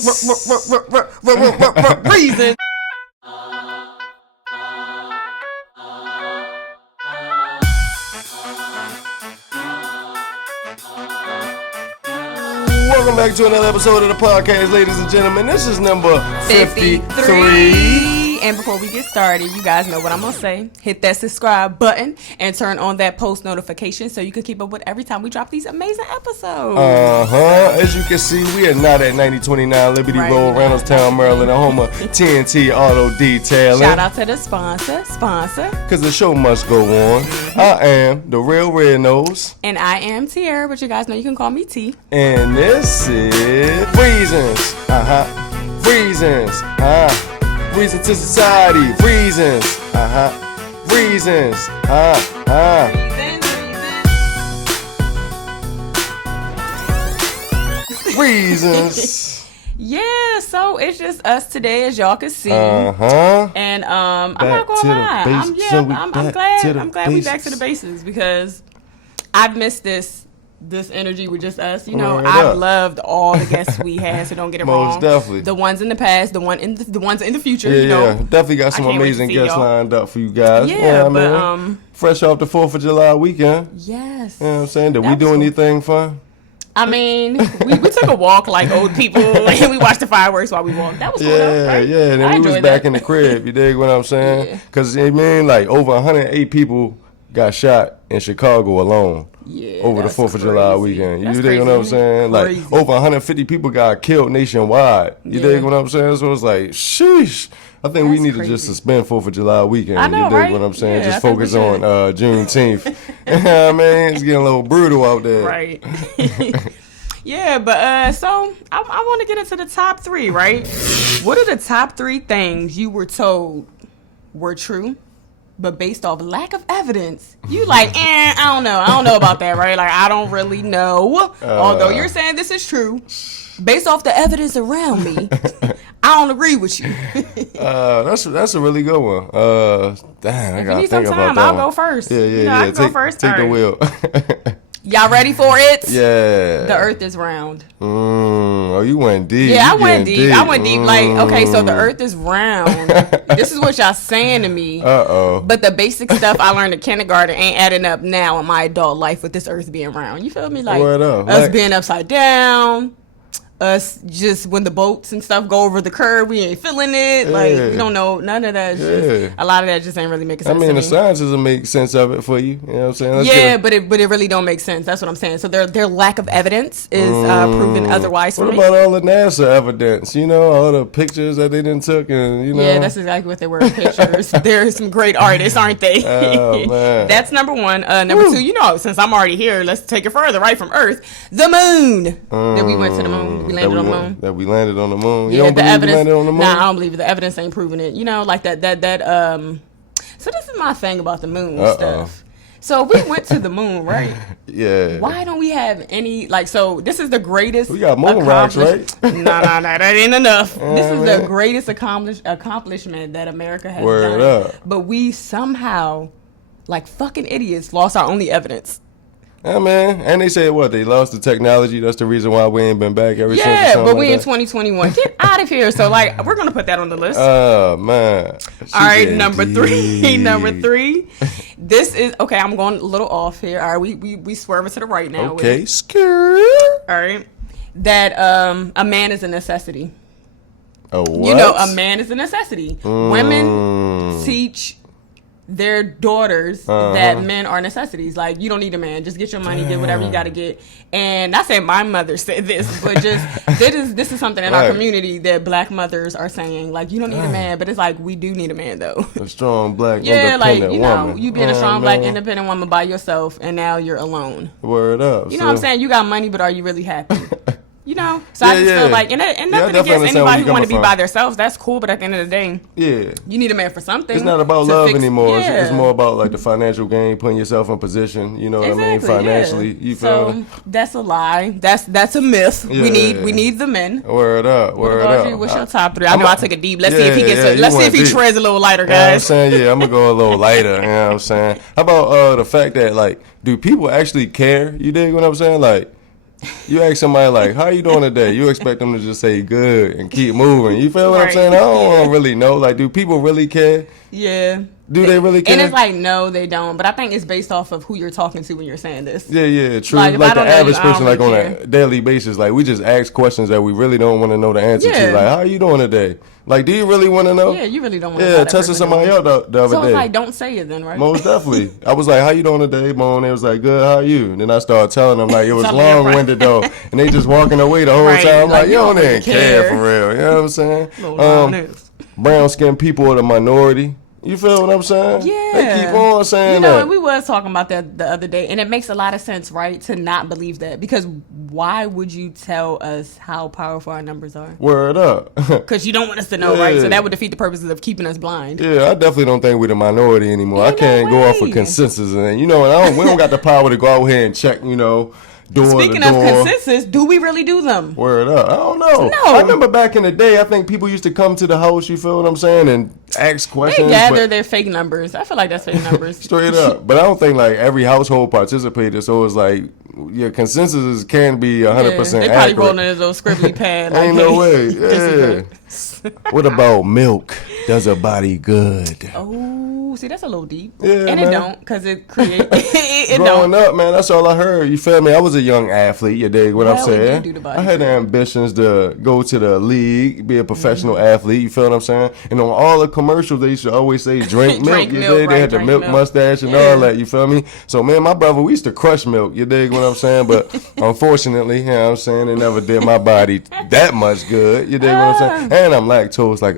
Reasons. Welcome back to another episode of the podcast, ladies and gentlemen. This is number 53. And before we get started, you guys know what I'm going to say. Hit that subscribe button and turn on that post notification so you can keep up with every time we drop these amazing episodes. As you can see, we are not at 9029 Liberty Road, Reynoldstown, Maryland, the home of TNT Auto Detailing. Shout out to the sponsor. Because the show must go on. I am the real Red Nose. And I am Tierra, but you guys know you can call me T. And this is Reasons. Reasons. Reasons2Society. Reasons. Reasons. Reasons. Yeah, so it's just us today, as y'all can see. And I'm not gonna lie. I'm glad we back to the basics because I've missed this energy with just us. You know, I've loved all the guests we had, so don't get it wrong. Most definitely. The ones in the past, the ones in the future. Yeah, you know, definitely got some amazing guests lined up for you guys. Yeah, but fresh off the 4th of July weekend. Yes. You know what I'm saying? Did we do anything fun? I mean, we took a walk like old people, and we watched the fireworks while we walked. That was cool, though, right? Yeah, and then we was back in the crib. You dig what I'm saying? Because, I mean, like, over 108 people got shot in Chicago alone. Yeah, over the 4th of July weekend. You dig what I'm saying? Crazy. Like, over 150 people got killed nationwide. You dig what I'm saying? So it's like, sheesh. I think we need to just suspend 4th of July weekend. I know, you dig right? what I'm saying? Yeah, just focus on Juneteenth. You know what I mean? It's getting a little brutal out there. Right. Yeah, but so I want to get into the top 3, right? What are the top 3 things you were told were true, but based off lack of evidence, you like, I don't know about that, right? Like, I don't really know. Although you're saying this is true, based off the evidence around me, I don't agree with you. That's a really good one. Damn, I gotta think about that. I'll go first. Yeah. I can go first. Take the wheel. Y'all ready for it? Yeah. The earth is round. Oh, you went deep. Yeah, I went deep. Like, okay, so the earth is round. This is what y'all saying to me. But the basic stuff I learned in kindergarten ain't adding up now in my adult life with this earth being round. You feel me? Like, us being upside down. Us just when the boats and stuff go over the curb, we ain't feeling it. Yeah. Like, we don't know none of that. Just, a lot of that just ain't really making sense. I mean, the scientists will make sense of it for you. You know what I'm saying? But it really don't make sense. That's what I'm saying. So their lack of evidence is proven otherwise. What about all the NASA evidence? You know, all the pictures that they done took, and you know. Yeah, that's exactly what they were. Pictures. There's some great artists, aren't they? Oh man. That's number 1. Number 2. You know, since I'm already here, let's take it further. Right from Earth, the moon. That we went to the moon. We landed on the moon. That we landed on the moon. You don't believe evidence, we landed on the moon? Nah, I don't believe it. The evidence ain't proving it. You know, like that. So this is my thing about the moon stuff. So we went to the moon, right? Yeah. Why don't we have any, like, so this is the greatest. We got moon rocks, right? Nah, that ain't enough. This is the greatest accomplishment that America has done. Up. But we somehow, like fucking idiots, lost our only evidence. Yeah, man. And they say what? They lost the technology. That's the reason why we ain't been back ever since. Yeah, but we in 2021. Get out of here. So, like, we're going to put that on the list. Oh, man. All right, number 3. Number 3. This is, okay, I'm going a little off here. All right, we swerving to the right now. Okay, scare. All right. That a man is a necessity. A what? You know, a man is a necessity. Women teach their daughters that men are necessities. Like, you don't need a man. Just get your money, get whatever you got to get. And not saying my mother said this, but just this is something in our community that black mothers are saying. Like, you don't need a man, but it's like, we do need a man, though. A strong black independent woman. Yeah, like, you know, you being a strong black independent woman by yourself, and now you're alone. Word up. You know what I'm saying? You got money, but are you really happy? You know, so I just feel like, and nothing against anybody who want to be by themselves. That's cool, but at the end of the day, you need a man for something. It's not about love anymore. It's more about like the financial gain, putting yourself in position. You know what I mean? Financially, you feel me? That's a lie. That's a myth. Yeah. We need the men. Word up. What's your top 3? I know I took it deep. Let's see if he gets. Let's see if he treads a little lighter, guys. You know what I'm saying? Yeah, I'm gonna go a little lighter. You know what I'm saying? How about the fact that, like, do people actually care? You dig what I'm saying? Like, You ask somebody like, "How you doing today?" You expect them to just say "good" and keep moving. You feel what I'm saying? I don't really know. Like, do people really care? Yeah. Do they really care? And it's like, no, they don't. But I think it's based off of who you're talking to when you're saying this. Yeah, true. Like, Like the average I don't person, like really on a daily basis, like we just ask questions that we really don't want to know the answer to. Like, how you doing today? Like, do you really want to know? Yeah, you really don't want to know. know. Yeah, testing somebody out the other so day. it's like, don't say it then, right? Most definitely. I was like, how you doing today, Mo? They was like, good, how are you? And then I started telling them, like, it was long-winded, though. And they just walking away the whole time. I'm like, you don't even care for real. You know what I'm saying? Brown-skinned people are the minority. You feel what I'm saying? Yeah. They keep on saying that. And we was talking about that the other day, and it makes a lot of sense, right, to not believe that. Because why would you tell us how powerful our numbers are? Word up. Because you don't want us to know, right? So that would defeat the purposes of keeping us blind. Yeah, I definitely don't think we're the minority anymore. I can't go off of consensus. And, we don't got the power to go out here and check, Speaking of consensus, do we really do them? Word up. I don't know. No. I remember back in the day, I think people used to come to the house, you feel what I'm saying, and ask questions. They gather their fake numbers. I feel like that's fake numbers. Straight up. But I don't think like every household participated, so it's like your consensus can be 100% accurate. They probably rolling in a little scribbly pad. Like, ain't no way. Yeah. What about milk? Does a body good? Oh, see, that's a little deep. Yeah, and man. it don't, because it creates. it Growing don't. up, man, that's all I heard. You feel me? I was a young athlete. You dig what I'm saying? I had the ambitions to go to the league, be a professional athlete. You feel what I'm saying? And on all the commercials, they used to always say drink milk. Drink You milk, dig? They had the milk mustache and all that. You feel me? So, man, my brother, we used to crush milk. You dig what I'm saying? But unfortunately, you know what I'm saying, it never did my body that much good. You dig what I'm saying? And I'm lactose, like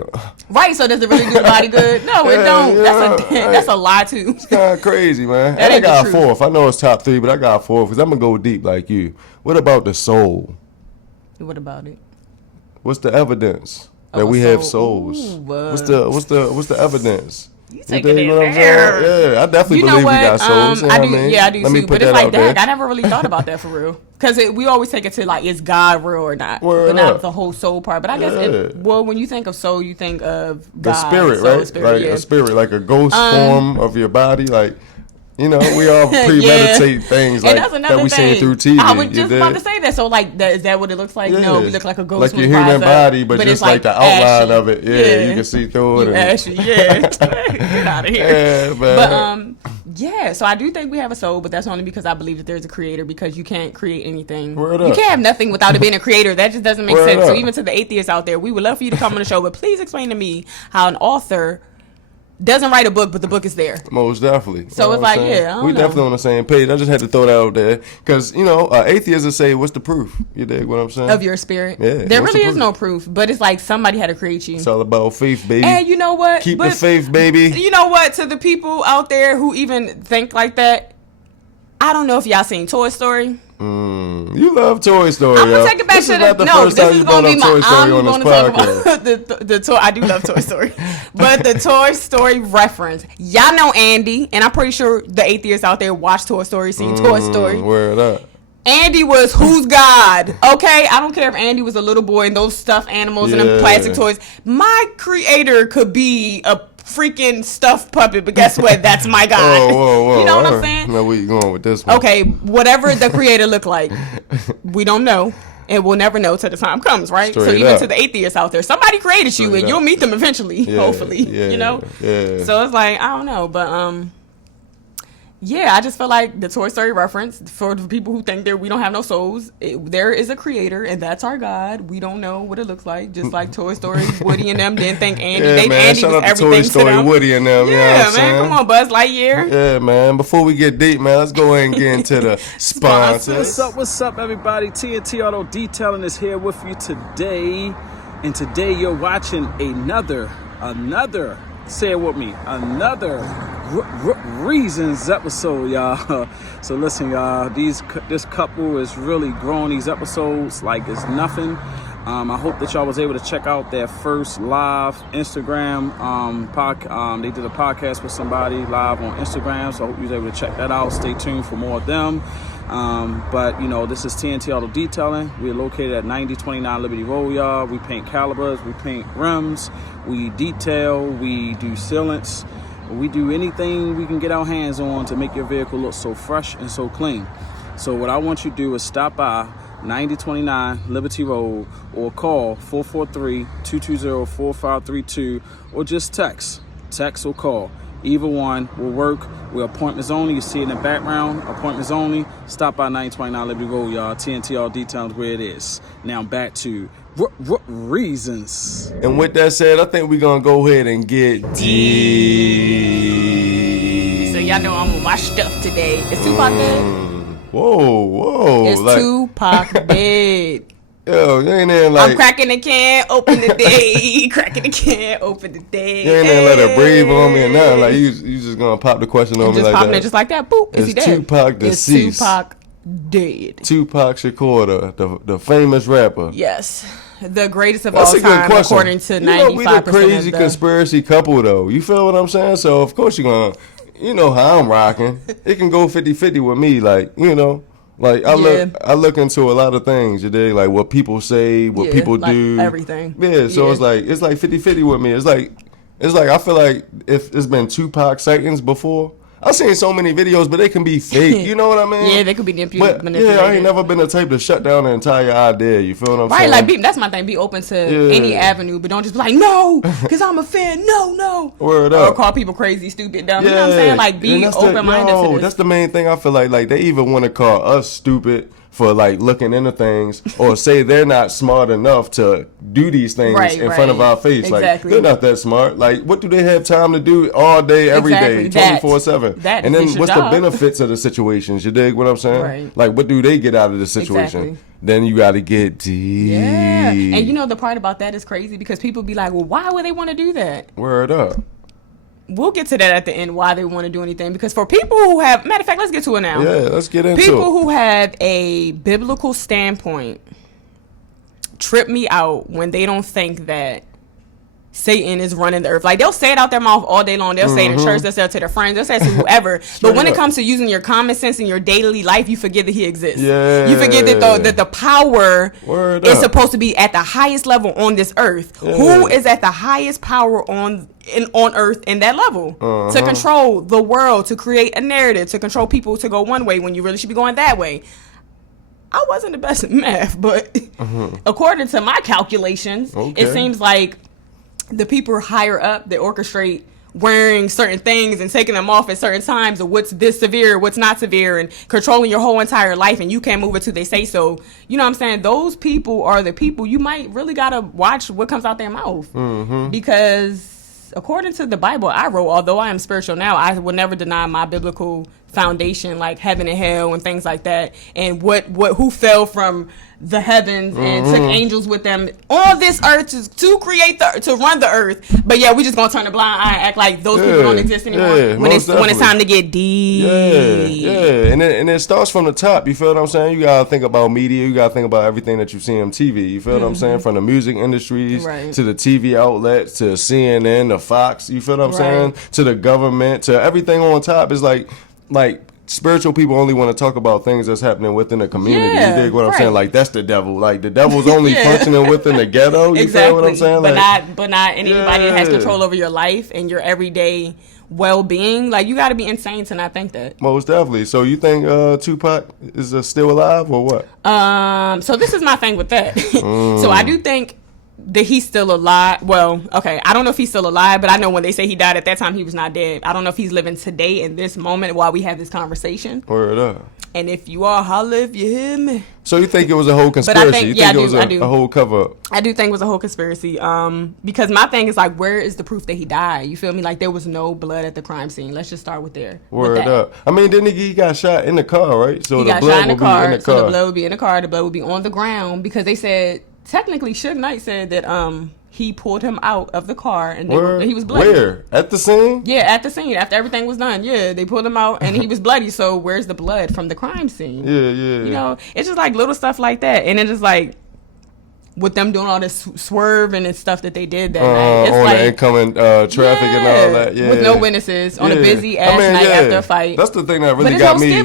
right. So does it really do the body good? No, it don't. That's a lie too. It's kind of crazy, man. And I got fourth. I know it's top three, but I got fourth because I'm gonna go deep like you. What about the soul? What about it? What's the evidence that we have souls? Ooh, what's the evidence? You taking it there. Yeah, I definitely believe we got souls. I do too. But it's like that. I never really thought about that for real. Because we always take it to like, is God real or not? But not the whole soul part. But I guess, when you think of soul, you think of God. The spirit, right? Spirit, a spirit, like a ghost form of your body. Like, we all premeditate things like that we seen through TV. I was just about to say that. So, like, is that what it looks like? Yeah. No, we look like a ghost. Like your human body, but just like the outline of it. Yeah, you can see through it. Ashy, get out of here. Yeah, man. But, so I do think we have a soul, but that's only because I believe that there's a creator, because you can't create anything. You can't have nothing without it being a creator. That just doesn't make sense. So even to the atheists out there, we would love for you to come on the show, but please explain to me how an author doesn't write a book, but the book is there. Most definitely. So it's like, I don't know. Definitely on the same page. I just had to throw that out there because, atheists will say, what's the proof? You dig what I'm saying? Of your spirit? Yeah. There really is no proof, but it's like somebody had to create you. It's all about faith, baby. And you know what? Keep the faith, baby. You know what? To the people out there who even think like that, I don't know if y'all seen Toy Story. You love Toy Story. I'm gonna take it back to this is gonna be my. I'm gonna talk about the toy. I do love Toy Story, but the Toy Story reference. Y'all know Andy, and I'm pretty sure the atheists out there watch Toy Story, seen Toy Story. Word up. Andy was who's God? Okay, I don't care if Andy was a little boy and those stuffed animals and them plastic toys. My creator could be a freaking stuffed puppet, but guess what? That's my God. Whoa, you know what I'm saying? Now where you going with this one? Okay, whatever the creator looked like, we don't know. And we'll never know till the time comes, right? Straight so even up. To the atheists out there, somebody created you, and you'll meet them eventually, hopefully. Yeah. So it's like, I don't know, but I just feel like the Toy Story reference, for the people who think that we don't have no souls, there is a creator, and that's our God. We don't know what it looks like, just like Toy Story, Woody and them didn't think Andy. Yeah, man. Andy Shout was out to everything Toy Story, to them. Woody and them. Yeah, you know man. Come on, Buzz Lightyear. Yeah, man. Before we get deep, man, let's go ahead and get into the sponsors. What's up, everybody? TNT Auto Detailing is here with you today. And today you're watching another, say it with me, another Reasons episode, y'all. So listen, y'all, this couple is really growing these episodes like it's nothing. I hope that y'all was able to check out their first live Instagram they did a podcast with somebody live on Instagram, so I hope you was able to check that out. Stay tuned for more of them. But this is TNT Auto Detailing. We're located at 9029 Liberty Road, y'all. We paint calibers, we paint rims, we detail, we do sealants. We do anything we can get our hands on to make your vehicle look so fresh and so clean. So what I want you to do is stop by 9029 Liberty Road, or call 443-220-4532, or just text or call. Either one will work. We're appointments only. You see it in the background. Appointments only. Stop by 929 Liberty Road, y'all. TNT all details where it is. Now back to Reasons. And with that said, I think we're going to go ahead and get deep. So y'all know I'm on my stuff today. Is Tupac dead? Whoa. Is Tupac dead? Yo, you ain't there like... I'm cracking the can, open the day. Cracking the can, open the day. You ain't there let her breathe on me or nothing. Like, you just going to pop the question on me like that. Just popping it just like that. Boop. Is he dead? Tupac deceased. Is Tupac dead? Tupac Shakur, the famous rapper. Yes. The greatest of That's all time, question. according to 95% we the crazy conspiracy couple, though. You feel what I'm saying? So, of course, you're going to... You know how I'm rocking. It can go 50-50 with me, like, you know. Like I look into a lot of things, you dig? Like what people say, what people do, everything. Yeah, so it's like 50-50 with me. It's like I feel like if it's been Tupac sightings before. I've seen so many videos, but they can be fake. You know what I mean? Yeah, they could be manipulated. Yeah, I ain't never been the type to shut down the entire idea. You feel what I'm saying? Right, like that's my thing. Be open to any avenue, but don't just be like, no, because I'm a fan. No. Word up. Or call people crazy, stupid, dumb. You know what I'm saying? Like be open-minded to this. That's the main thing. I feel like they even want to call us stupid for like looking into things or say they're not smart enough to do these things in front of our face. Exactly. Like they're not that smart. Like what do they have time to do all day, every day, 24/7? And then what's the benefits of the situations? You dig what I'm saying? Right. Like what do they get out of the situation? Exactly. Then you got to get deep. Yeah. And you know the part about that is crazy because people be like, well, why would they want to do that? Word up. We'll get to that at the end, why they want to do anything. Because for people who have, matter of fact, let's get to it now. Yeah, let's get into it. People who have a biblical standpoint trip me out when they don't think that Satan is running the earth. Like, they'll say it out their mouth all day long. They'll say it in church. They'll say it to their friends. They'll say it to whoever. But when it comes to using your common sense in your daily life, you forget that he exists. Yeah. You forget that the power is supposed to be at the highest level on this earth. Yeah. Who is at the highest power on earth in that level? To control the world, to create a narrative, to control people to go one way when you really should be going that way. I wasn't the best at math, but according to my calculations, it seems like the people higher up that orchestrate wearing certain things and taking them off at certain times, or what's this severe, what's not severe, and controlling your whole entire life, and you can't move it till they say so. You know what I'm saying? Those people are the people you might really gotta watch what comes out their mouth, because according to the Bible I wrote, although I am spiritual now, I will never deny my biblical foundation, like heaven and hell and things like that, and who fell from the heavens and took angels with them on this earth to run the earth. But yeah, we just gonna turn a blind eye and act like those people don't exist anymore when it's time to get deep. And it starts from the top. You feel what I'm saying? You gotta think about media. You gotta think about everything that you see on TV. You feel what I'm saying? From the music industries to the TV outlets to CNN, to Fox. You feel what I'm saying? To the government, to everything on top is like spiritual people only want to talk about things that's happening within the community. You dig what I'm saying? Like that's the devil. Like the devil's only functioning within the ghetto. You feel what I'm saying? But not anybody that has control over your life and your everyday well-being. Like you got to be insane to not think that. Most definitely. So you think Tupac is still alive or what? So this is my thing with that. So I do think that he's still alive. Well, okay, I don't know if he's still alive, but I know when they say he died at that time, he was not dead. I don't know if he's living today in this moment while we have this conversation. Word up. And if you are, holla if you hear me. So you think it was a whole conspiracy? You think it was a whole cover-up? I do think it was a whole conspiracy. Because my thing is like, where is the proof that he died? You feel me? Like there was no blood at the crime scene. Let's just start with there. Word up. I mean, didn't he got shot in the car, right? So he got shot in the car. So the blood would be in the car. The blood would be on the ground because they said, technically, Suge Knight said that he pulled him out of the car and he was bloody. Where? At the scene? Yeah, at the scene. After everything was done. Yeah, they pulled him out and he was bloody. So where's the blood from the crime scene? Yeah. You know, it's just like little stuff like that. And it's just like, with them doing all this swerving and stuff that they did that night. It's on like the incoming traffic and all that. Yeah, with no witnesses on a busy ass night after a fight. That's the thing that really but got me.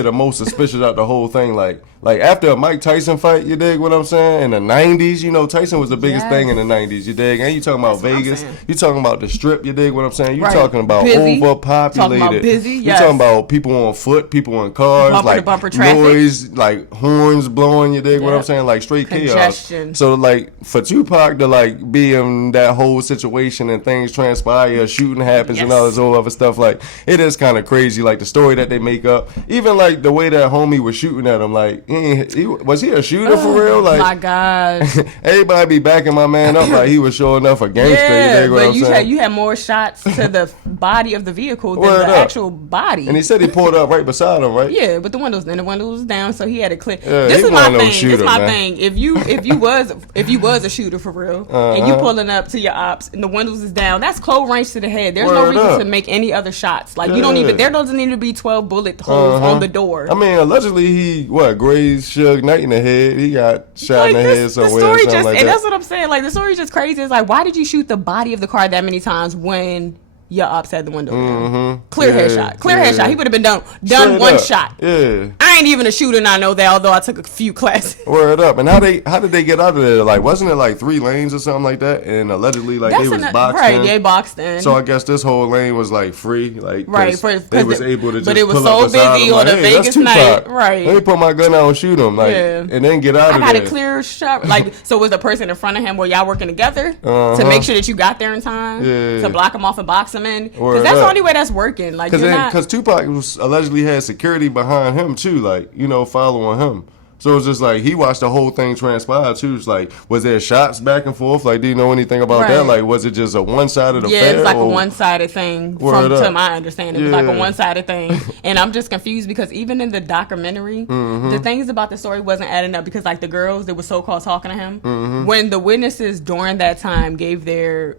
The most suspicious out the whole thing. Like after a Mike Tyson fight, you dig what I'm saying? In the 90s, you know, Tyson was the biggest thing in the 90s, you dig? And you talking about Vegas, you talking about the Strip, you dig what I'm saying? You talking about overpopulated. Talking about busy, you talking about people on foot, people in cars, bumper traffic. Noise, like horns blowing, you dig what I'm saying? Like straight congestion. Chaos. So like for Tupac to like be in that whole situation and things transpire, shooting happens and all this whole other stuff, like it is kind of crazy. Like the story that they make up, even like the way that homie was shooting at him, like was he a shooter for real? Like my God, everybody be backing my man up like he was showing enough a gangster. Yeah, you dig what I'm saying? You had more shots to the body of the vehicle than the actual body. And he said he pulled up right beside him, right? Yeah, but the windows was down, so he had it clear. Yeah, this is my thing. Shooter, this is my thing. If you was a shooter for real, and you pulling up to your ops and the windows is down, that's close range to the head. There's no reason to make any other shots. Like you don't even. There doesn't need to be 12 bullet holes on the door. I mean, allegedly he grazed Suge Knight in the head. He got shot in the head somewhere. The story just, like and that's what I'm saying. Like the story's just crazy. It's like, why did you shoot the body of the car that many times when your ops had the window down? Clear headshot. He would have been done one shot. Yeah. I ain't even a shooter, and I know that. Although I took a few classes. Word up. And how did they get out of there? Like, wasn't it like 3 lanes or something like that? And allegedly, like they was boxed in. Right, they boxed in. So I guess this whole lane was like free, like they was able to just. But it was pull so up beside busy him, on like, a Vegas night, right? Let me put my gun out and shoot him, like, and then get out of there. I got a clear shot. Like, so was the person in front of him? Were y'all working together to make sure that you got there in time to block him off and box him in? Because that's the only way that's working. Like, because Tupac allegedly had security behind him too, like, you know, following him. So it's just like he watched the whole thing transpire too. It's like, was there shots back and forth? Like, do you know anything about that? Like, was it just a one-sided affair? Yeah, it's like a one-sided thing. To my understanding, it was like a one-sided thing. And I'm just confused because even in the documentary, the things about the story wasn't adding up because like the girls that were so-called talking to him, when the witnesses during that time gave their,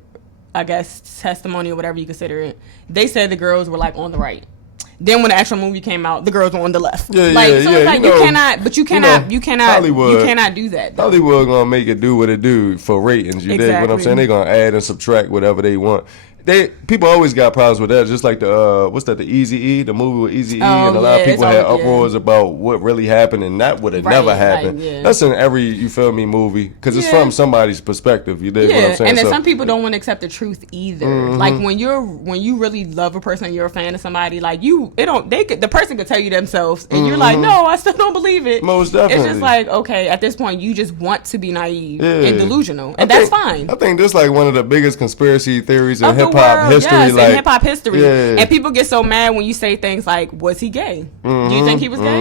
I guess, testimony or whatever you consider it, they said the girls were like on the right. Then when the actual movie came out, the girls were on the left. It's like you cannot do that. Though. Hollywood gonna make it do what it do for ratings. You dig what I'm saying? They gonna add and subtract whatever they want. People always got problems with that. Just like the Eazy-E, the movie with Eazy-E, and a lot of people had uproars about what really happened, and that would have never happened. That's in every, you feel me, movie, because it's from somebody's perspective. You dig what I'm saying? And then some people don't want to accept the truth either. Like when you really love a person, and you're a fan of somebody, like the person could tell you themselves, and you're like, no, I still don't believe it. Most definitely. It's just like, okay, at this point, you just want to be naive and delusional, and that's fine. I think this is like one of the biggest conspiracy theories in hip hip-hop history. Yes, like, in hip-hop history. Yeah. And people get so mad when you say things like, was he gay? Do you think he was gay?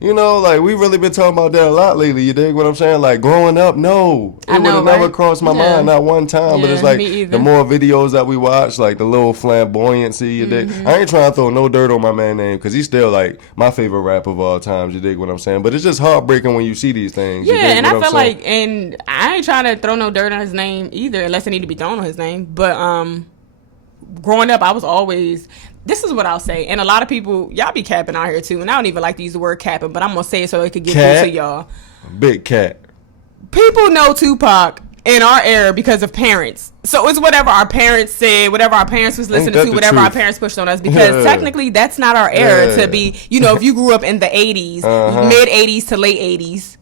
You know, like, we really been talking about that a lot lately. You dig what I'm saying? Like, growing up, no. It would have never crossed my mind, not one time. But it's like, the more videos that we watch, like, the little flamboyancy, you dig? I ain't trying to throw no dirt on my man name, because he's still, like, my favorite rapper of all times. You dig what I'm saying? But it's just heartbreaking when you see these things. Yeah, and I feel like, and I ain't trying to throw no dirt on his name either, unless it need to be thrown on his name. But growing up, I was always, this is what I'll say, and a lot of people, y'all be capping out here too, and I don't even like to use the word capping, but I'm gonna say it so it could get through to y'all. Big cat. People know Tupac in our era because of parents. So it's whatever our parents said, whatever our parents was listening to, whatever our parents pushed on us, because technically that's not our era to be, you know, if you grew up in the 80s, mid 80s to late 80s.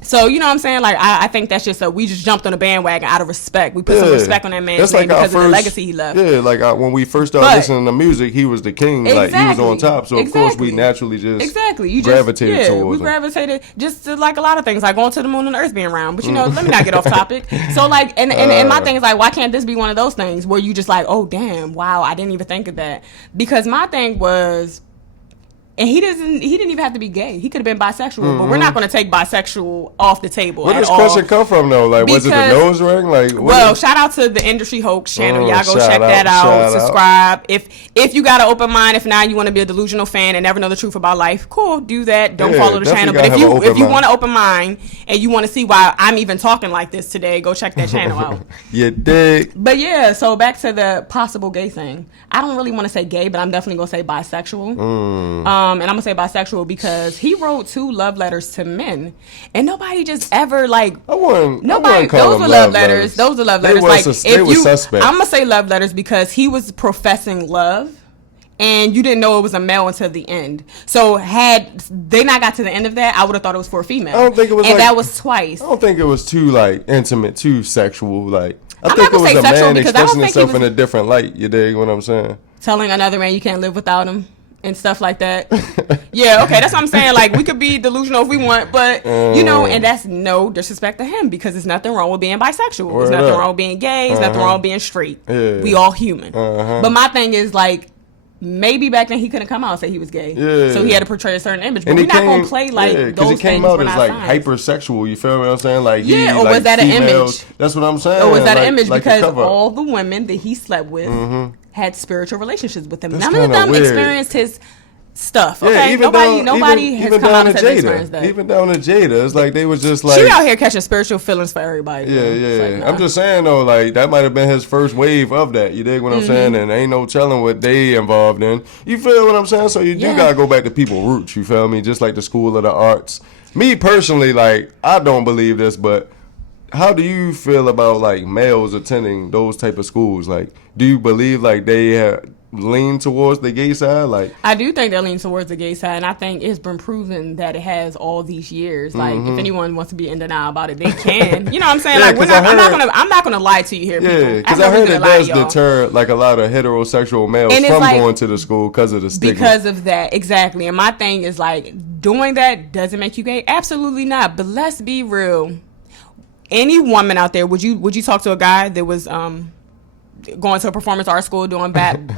So, you know what I'm saying? Like, I think that's just we just jumped on the bandwagon out of respect. We put some respect on that man's name because of the legacy he left. Yeah, like when we first started listening to music, he was the king. Like, he was on top. So, of course, we naturally just gravitated towards him. We gravitated just to, like, a lot of things, like going to the moon and the earth being round. But, you know, let me not get off topic. So, like, and my thing is, like, why can't this be one of those things where you just like, oh, damn, wow, I didn't even think of that. Because my thing was, and he didn't even have to be gay. He could have been bisexual, but we're not going to take bisexual off the table. Where does question come from though? Like, was it the nose ring? Like, shout out to the Industry Hoax channel. Y'all go check that out. Subscribe. If you got an open mind, if not, you want to be a delusional fan and never know the truth about life, cool, do that. Don't follow the channel. But if you want an open mind and you want to see why I'm even talking like this today, go check that channel out. You dig? But yeah, so back to the possible gay thing. I don't really want to say gay, but I'm definitely going to say bisexual. and I'm gonna say bisexual because he wrote 2 love letters to men, and nobody just ever like. I wouldn't call those them were love letters. Those are love letters. Like they were suspect. I'm gonna say love letters because he was professing love. And you didn't know it was a male until the end. So had they not got to the end of that, I would have thought it was for a female. I don't think it was, and that was twice. I don't think it was too like intimate, too sexual. Like I I'm think it not was gonna a say sexual man because I don't expressing think he himself in was a different light. You dig what I'm saying? telling another man you can't live without him and stuff like that. Yeah, okay, that's what I'm saying. Like we could be delusional if we want, but you know, and that's no disrespect to him because there's nothing wrong with being bisexual. There's nothing wrong with being gay. There's nothing wrong with being straight. Yeah. We all human. But my thing is like. Maybe back then he couldn't come out and say he was gay, so he had to portray a certain image. But we're not gonna play like those he came things. out We're as not like hypersexual. You feel what I'm saying? Like or like was that an image? That's what I'm saying. Or was that like, an image like because all the women that he slept with had spiritual relationships with him? That's None of them weird. Experienced his stuff. Yeah, Okay, nobody has even come out and said they Jada. experienced that. Even down to Jada, it's like they was just like she out here catching spiritual feelings for everybody. Yeah, though. yeah. Like, nah. I'm just saying though, like that might have been his first wave of that. You dig what I'm saying? And ain't no telling what they involved in. You feel what I'm saying? So you do gotta go back to people roots. You feel me? Just like the School of the Arts. Me personally, like I don't believe this, but how do you feel about like males attending those type of schools? Like, do you believe like they lean towards the gay side? Like, I do think they lean towards the gay side, and I think it's been proven that it has all these years. Like, if anyone wants to be in denial about it, they can. You know what I'm saying? Yeah, like, I'm not gonna lie to you here, people. yeah, because I heard it does deter like a lot of heterosexual males from like, going to the school because of the stigma. Because of that, exactly. And my thing is like, doing that doesn't make you gay. Absolutely not. But let's be real. Any woman out there, would you talk to a guy that was going to a performance art school doing ballet?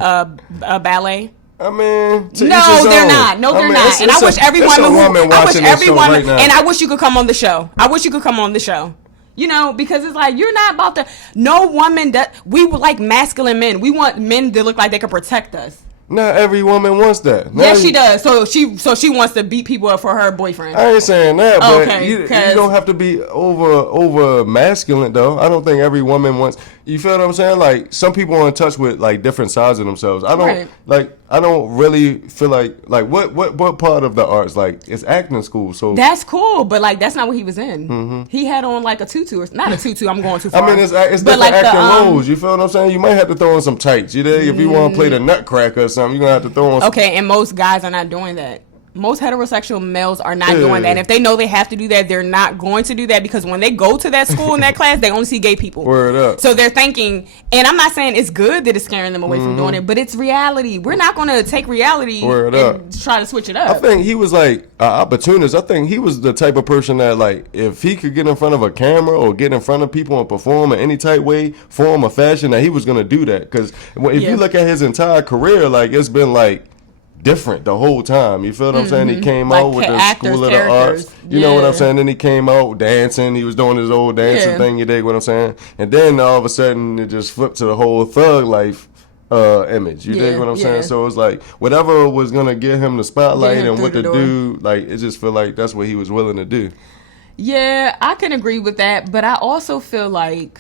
I mean, no, they're not. No, they're not. And I wish every woman, and I wish you could come on the show. I wish you could come on the show. You know, because it's like you're not about to. No woman that we would like masculine men. We want men to look like they can protect us. Not every woman wants that. Yes, she does. So she wants to beat people up for her boyfriend. I ain't saying that, but you don't have to be over masculine though. I don't think every woman wants. You feel what I'm saying? Like some people are in touch with like different sides of themselves. I don't I don't really feel like what part of the arts like it's acting school. So that's cool, but like that's not what he was in. He had on like a tutu or not a tutu. I'm going too far. I mean it's different like acting roles. You feel what I'm saying? You might have to throw in some tights. You know, if you want to play the nutcracker or something, you're gonna have to throw in. Okay, and most guys are not doing that. Most heterosexual males are not doing that. And if they know they have to do that, they're not going to do that because when they go to that school in that class, they only see gay people. Word up. So they're thinking, and I'm not saying it's good that it's scaring them away from doing it, but it's reality. We're not going to take reality and try to switch it up. I think he was like an opportunist. I think he was the type of person that like if he could get in front of a camera or get in front of people and perform in any type way, form or fashion, that he was going to do that. Because if you look at his entire career, like it's been like different the whole time. You feel what I'm saying? He came out with the School of the Arts. You know what I'm saying? Then he came out dancing. He was doing his old dancing thing. You dig what I'm saying? And then all of a sudden it just flipped to the whole thug life image. You dig what I'm saying? So it's like whatever was gonna get him the spotlight and what to do. Like it just feel like that's what he was willing to do. Yeah, I can agree with that, but I also feel like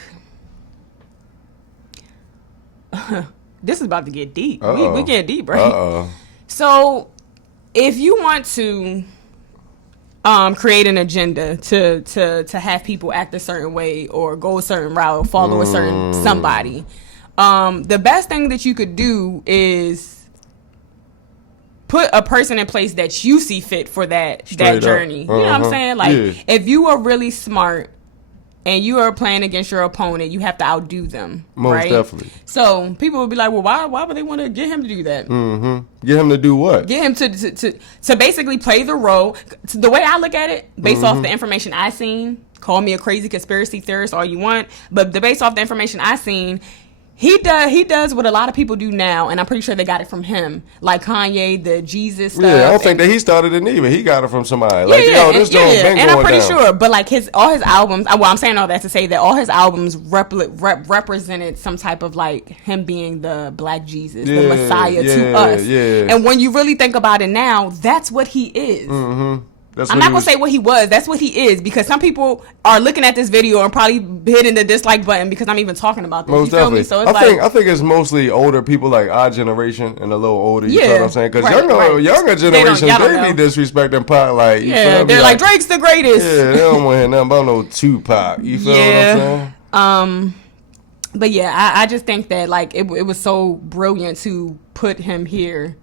this is about to get deep. We get deep, right? So, if you want to create an agenda to have people act a certain way or go a certain route or follow a certain somebody, the best thing that you could do is put a person in place that you see fit for that journey. You know what I'm saying? Like, if you are really smart and you are playing against your opponent, you have to outdo them. Most definitely. So people would be like, well, why would they want to get him to do that? Get him to do what? Get him to basically play the role. The way I look at it, based off the information I seen, call me a crazy conspiracy theorist all you want, but based off the information I seen, he does what a lot of people do now, and I'm pretty sure they got it from him. Like Kanye, the Jesus stuff. Yeah, I don't think that he started it either. He got it from somebody. Like, this don't been going down. And I'm pretty sure, but like all his albums, well, I'm saying all that to say that all his albums represented some type of like him being the Black Jesus, the Messiah to us. Yeah. And when you really think about it now, that's what he is. That's I'm what not gonna say what he was. That's what he is, because some people are looking at this video and probably hitting the dislike button because I'm even talking about this. Most you feel definitely. me? So it's I think it's mostly older people, like our generation and a little older. You Yeah, know what I'm saying? Because right. younger generations, y'all don't they be know. disrespecting Pac. Like, you Yeah, feel me? they're like Drake's the greatest. Yeah, they don't want to hear nothing about no Tupac. You feel what I'm saying? But yeah, I just think that like it was so brilliant to put him here.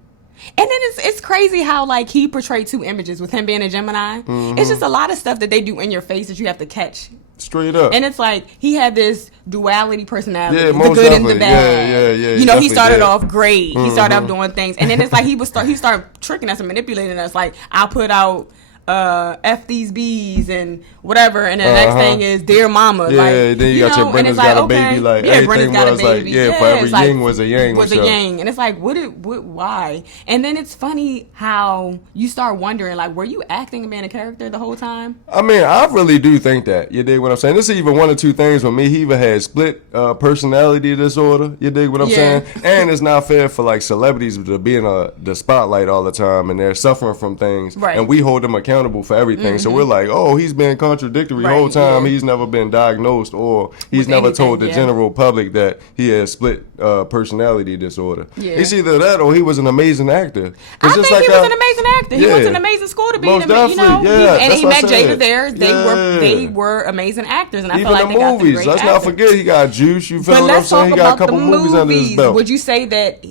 And then it's crazy how like he portrayed two images with him being a Gemini. Mm-hmm. It's just a lot of stuff that they do in your face that you have to catch. Straight up. And it's like he had this duality personality, Yeah, the most good and the definitely. bad. Yeah. You know, he started did. off great. He started off doing things, and then it's like he started tricking us and manipulating us. Like I'll put out F these bees and whatever, and the next thing is Dear Mama. Yeah, like, then you got your Brenda's got a baby. Like everything was like, for every yin was a yang. Was a yang, and it's like, why? And then it's funny how you start wondering, like, were you acting and being a character the whole time? I mean, I really do think that. You dig what I'm saying? This is even one or two things with me. He even had split personality disorder. You dig what I'm saying? And it's not fair for like celebrities to be in the spotlight all the time, and they're suffering from things, right? And we hold them accountable for everything. So we're like, oh, he's been contradictory the whole time. He's never been diagnosed, or he's With never anything, told the general public that he has split personality disorder. Yeah. It's either that or he was an amazing actor. I think he was an amazing actor. He went to an amazing school to be Most in the, you know. definitely, And he met Jada there. Yeah. They were amazing actors, and I Even feel like the they got some movies. great Let's actors. not forget he got Juice. You feel But what I'm let's saying? talk He got a about the couple movies under his movies. belt. Would you say that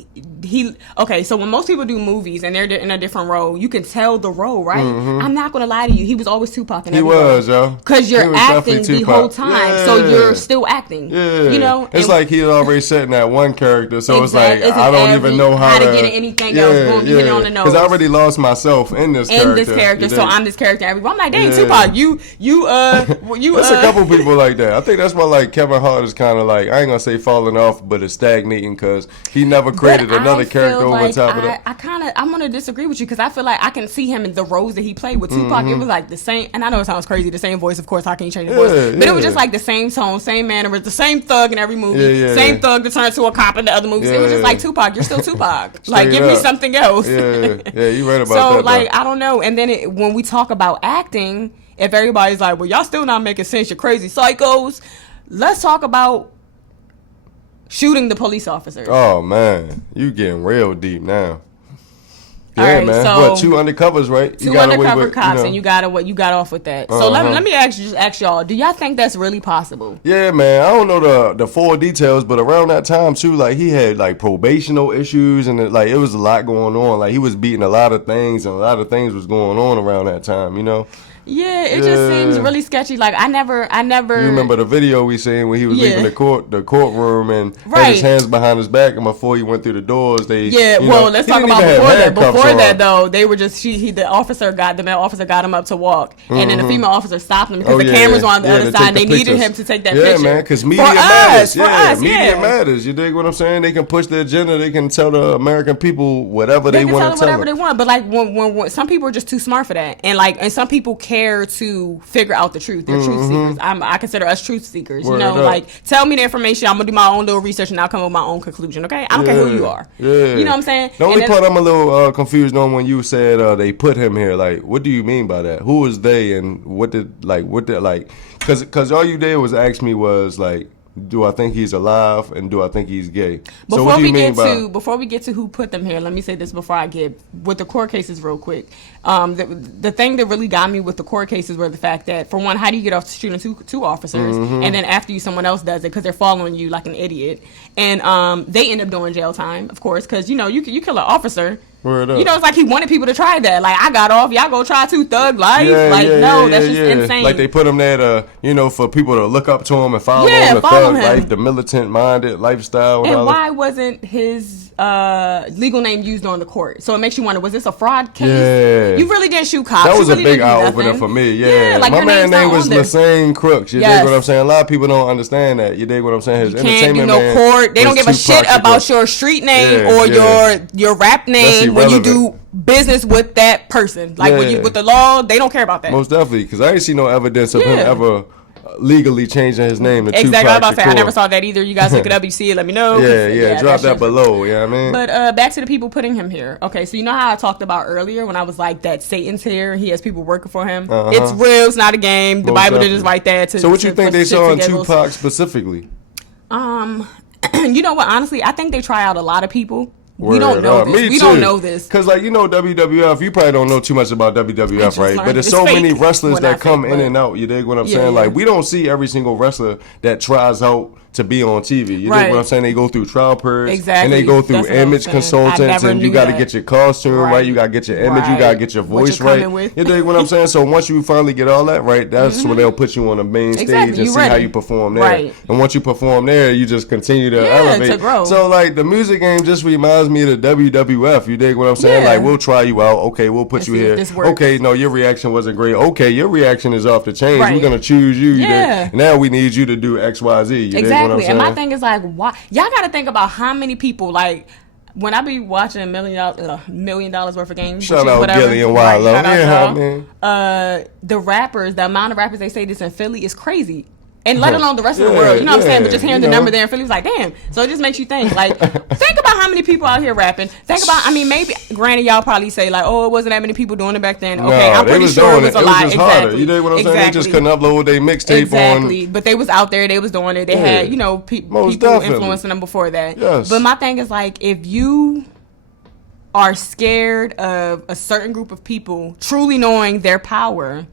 okay, so when most people do movies and they're in a different role, you can tell the role, right? I'm not gonna lie to you, he was always Tupac in every role. He was, yo. Because you're acting the whole time, so you're still acting. Yeah. You know? It's like he's already set in that one character, so it's like, Exactly. I don't even know how to get anything else. Boom, you hit it on the nose. Because I already lost myself in this character. So I'm this character. I'm like, dang, Tupac, you. There's a couple people like that. I think that's why like Kevin Hart is kind of like, I ain't gonna say falling off, but it's stagnating because he never created another character over top of that. I'm gonna disagree with you because I feel like I can see him in the roles that he played with Tupac. It was like the same, and I know it sounds crazy, the same voice. Of course, how can you change the voice? But it was just like the same tone, same manner, the same thug in every movie, same thug to turn to a cop in the other movies. It was just like Tupac, you're still Tupac. Like, give me something else. Yeah, you right about that. So like, I don't know. And then when we talk about acting, if everybody's like, well, y'all still not making sense, you're crazy psychos. Let's talk about shooting the police officers. Oh man, you getting real deep now. Yeah, all right, man. so what, 2 undercovers, right? Two undercover cops, and you got off with that. So let me ask y'all, do y'all think that's really possible? Yeah, man. I don't know the full details, but around that time too, like he had like probational issues, and it was a lot going on. Like he was beating a lot of things, and a lot of things was going on around that time. You know. Yeah, it just seems really sketchy. Like I never. You remember the video we seen when he was leaving the courtroom and had his hands behind his back, and before he went through the doors, let's talk about before that. Before that, though, they were just the male officer got him up to walk, and then the female officer stopped him because the cameras were on the other side. And they needed him to take that picture. Yeah, man, because media matters. For us, media matters. You dig what I'm saying? They can push the agenda. They can tell the American people whatever they want to tell them. Whatever they want. But like when some people are just too smart for that, and some people care to figure out the truth. They're truth seekers. I consider us truth seekers. Word like tell me the information. I'm gonna do my own little research and I'll come up with my own conclusion. Okay, I don't care who you are. Yeah. You know what I'm saying? The only part I'm a little confused on when you said they put him here. Like, what do you mean by that? Who is they, and what did because all you did was ask me was like, do I think he's alive and do I think he's gay? Before we get to who put them here, let me say this before I get with the court cases real quick. The thing that really got me with the court cases were the fact that, for one, how do you get off shooting two officers, and then after you, someone else does it because they're following you like an idiot, and they end up doing jail time, of course, because you kill an officer. It's like he wanted people to try that. Like, I got off, y'all go try to thug life. That's just insane. Like they put him there to, for people to look up to him and follow him, the thug life, the militant-minded lifestyle. And why wasn't his legal name used on the court? So it makes you wonder, was this a fraud case? Yeah. You really didn't shoot cops. That was really a big eye-opener for me, like my man's name was Lassane Crooks. You dig what I'm saying? A lot of people don't understand that. You dig what I'm saying? His entertainment man. Court. They don't give a shit about your street name or your rap name when you do business with that person. Like when you with the law, they don't care about that. Most definitely, because I ain't see no evidence of him ever legally changing his name to Tupac. Exactly. I was about to say, I Shakur. never saw that either. You guys look it up. You see it. Let me know. Yeah. Drop that below. Yeah, I mean. But back to the people putting him here. Okay, so you know how I talked about earlier when I was like that Satan's here. He has people working for him. It's real. It's not a game. The Bible didn't just write that. So what you think they saw in Tupac specifically? You know what? Honestly, I think they try out a lot of people. We don't know this. We don't know this. Because, like, you know, WWF, you probably don't know too much about WWF, right? But there's so many wrestlers that come in and out. You dig what I'm saying? Like, we don't see every single wrestler that tries out to be on TV. You dig what I'm saying? They go through trial periods. Exactly. And they go through image consultants. And you got to get your costume right. You got to get your image. You got to get your voice right. You dig what I'm saying? So once you finally get all that right, that's when they'll put you on the main stage and see how you perform there. Right. And once you perform there, you just continue to elevate. To grow. So, like, the music game just reminds me of the WWF. You dig what I'm saying? Like, we'll try you out. Okay, we'll put you here. Okay, no, your reaction wasn't great. Okay, your reaction is off the chain. We're going to choose you. You dig? Now we need you to do X, Y, Z. You dig what I'm saying? And my thing is like, why? Y'all got to think about how many people, like, when I be watching $1 million worth of games, shout out Gilly and Wallow. The rappers, the amount of rappers they say this in Philly is crazy. And let alone the rest of the world. You know what I'm saying? But just hearing the number there in Philly was like, damn. So it just makes you think. Like, think about how many people out here rapping. Think about, I mean, maybe, granted, y'all probably say, like, oh, it wasn't that many people doing it back then. Okay, I'm pretty sure it was a lot. It was harder. You know what I'm saying? They just couldn't upload their mixtape on. Exactly. But they was out there. They was doing it. They had, you know, people influencing them before that. Yes. But my thing is, like, if you are scared of a certain group of people truly knowing their power,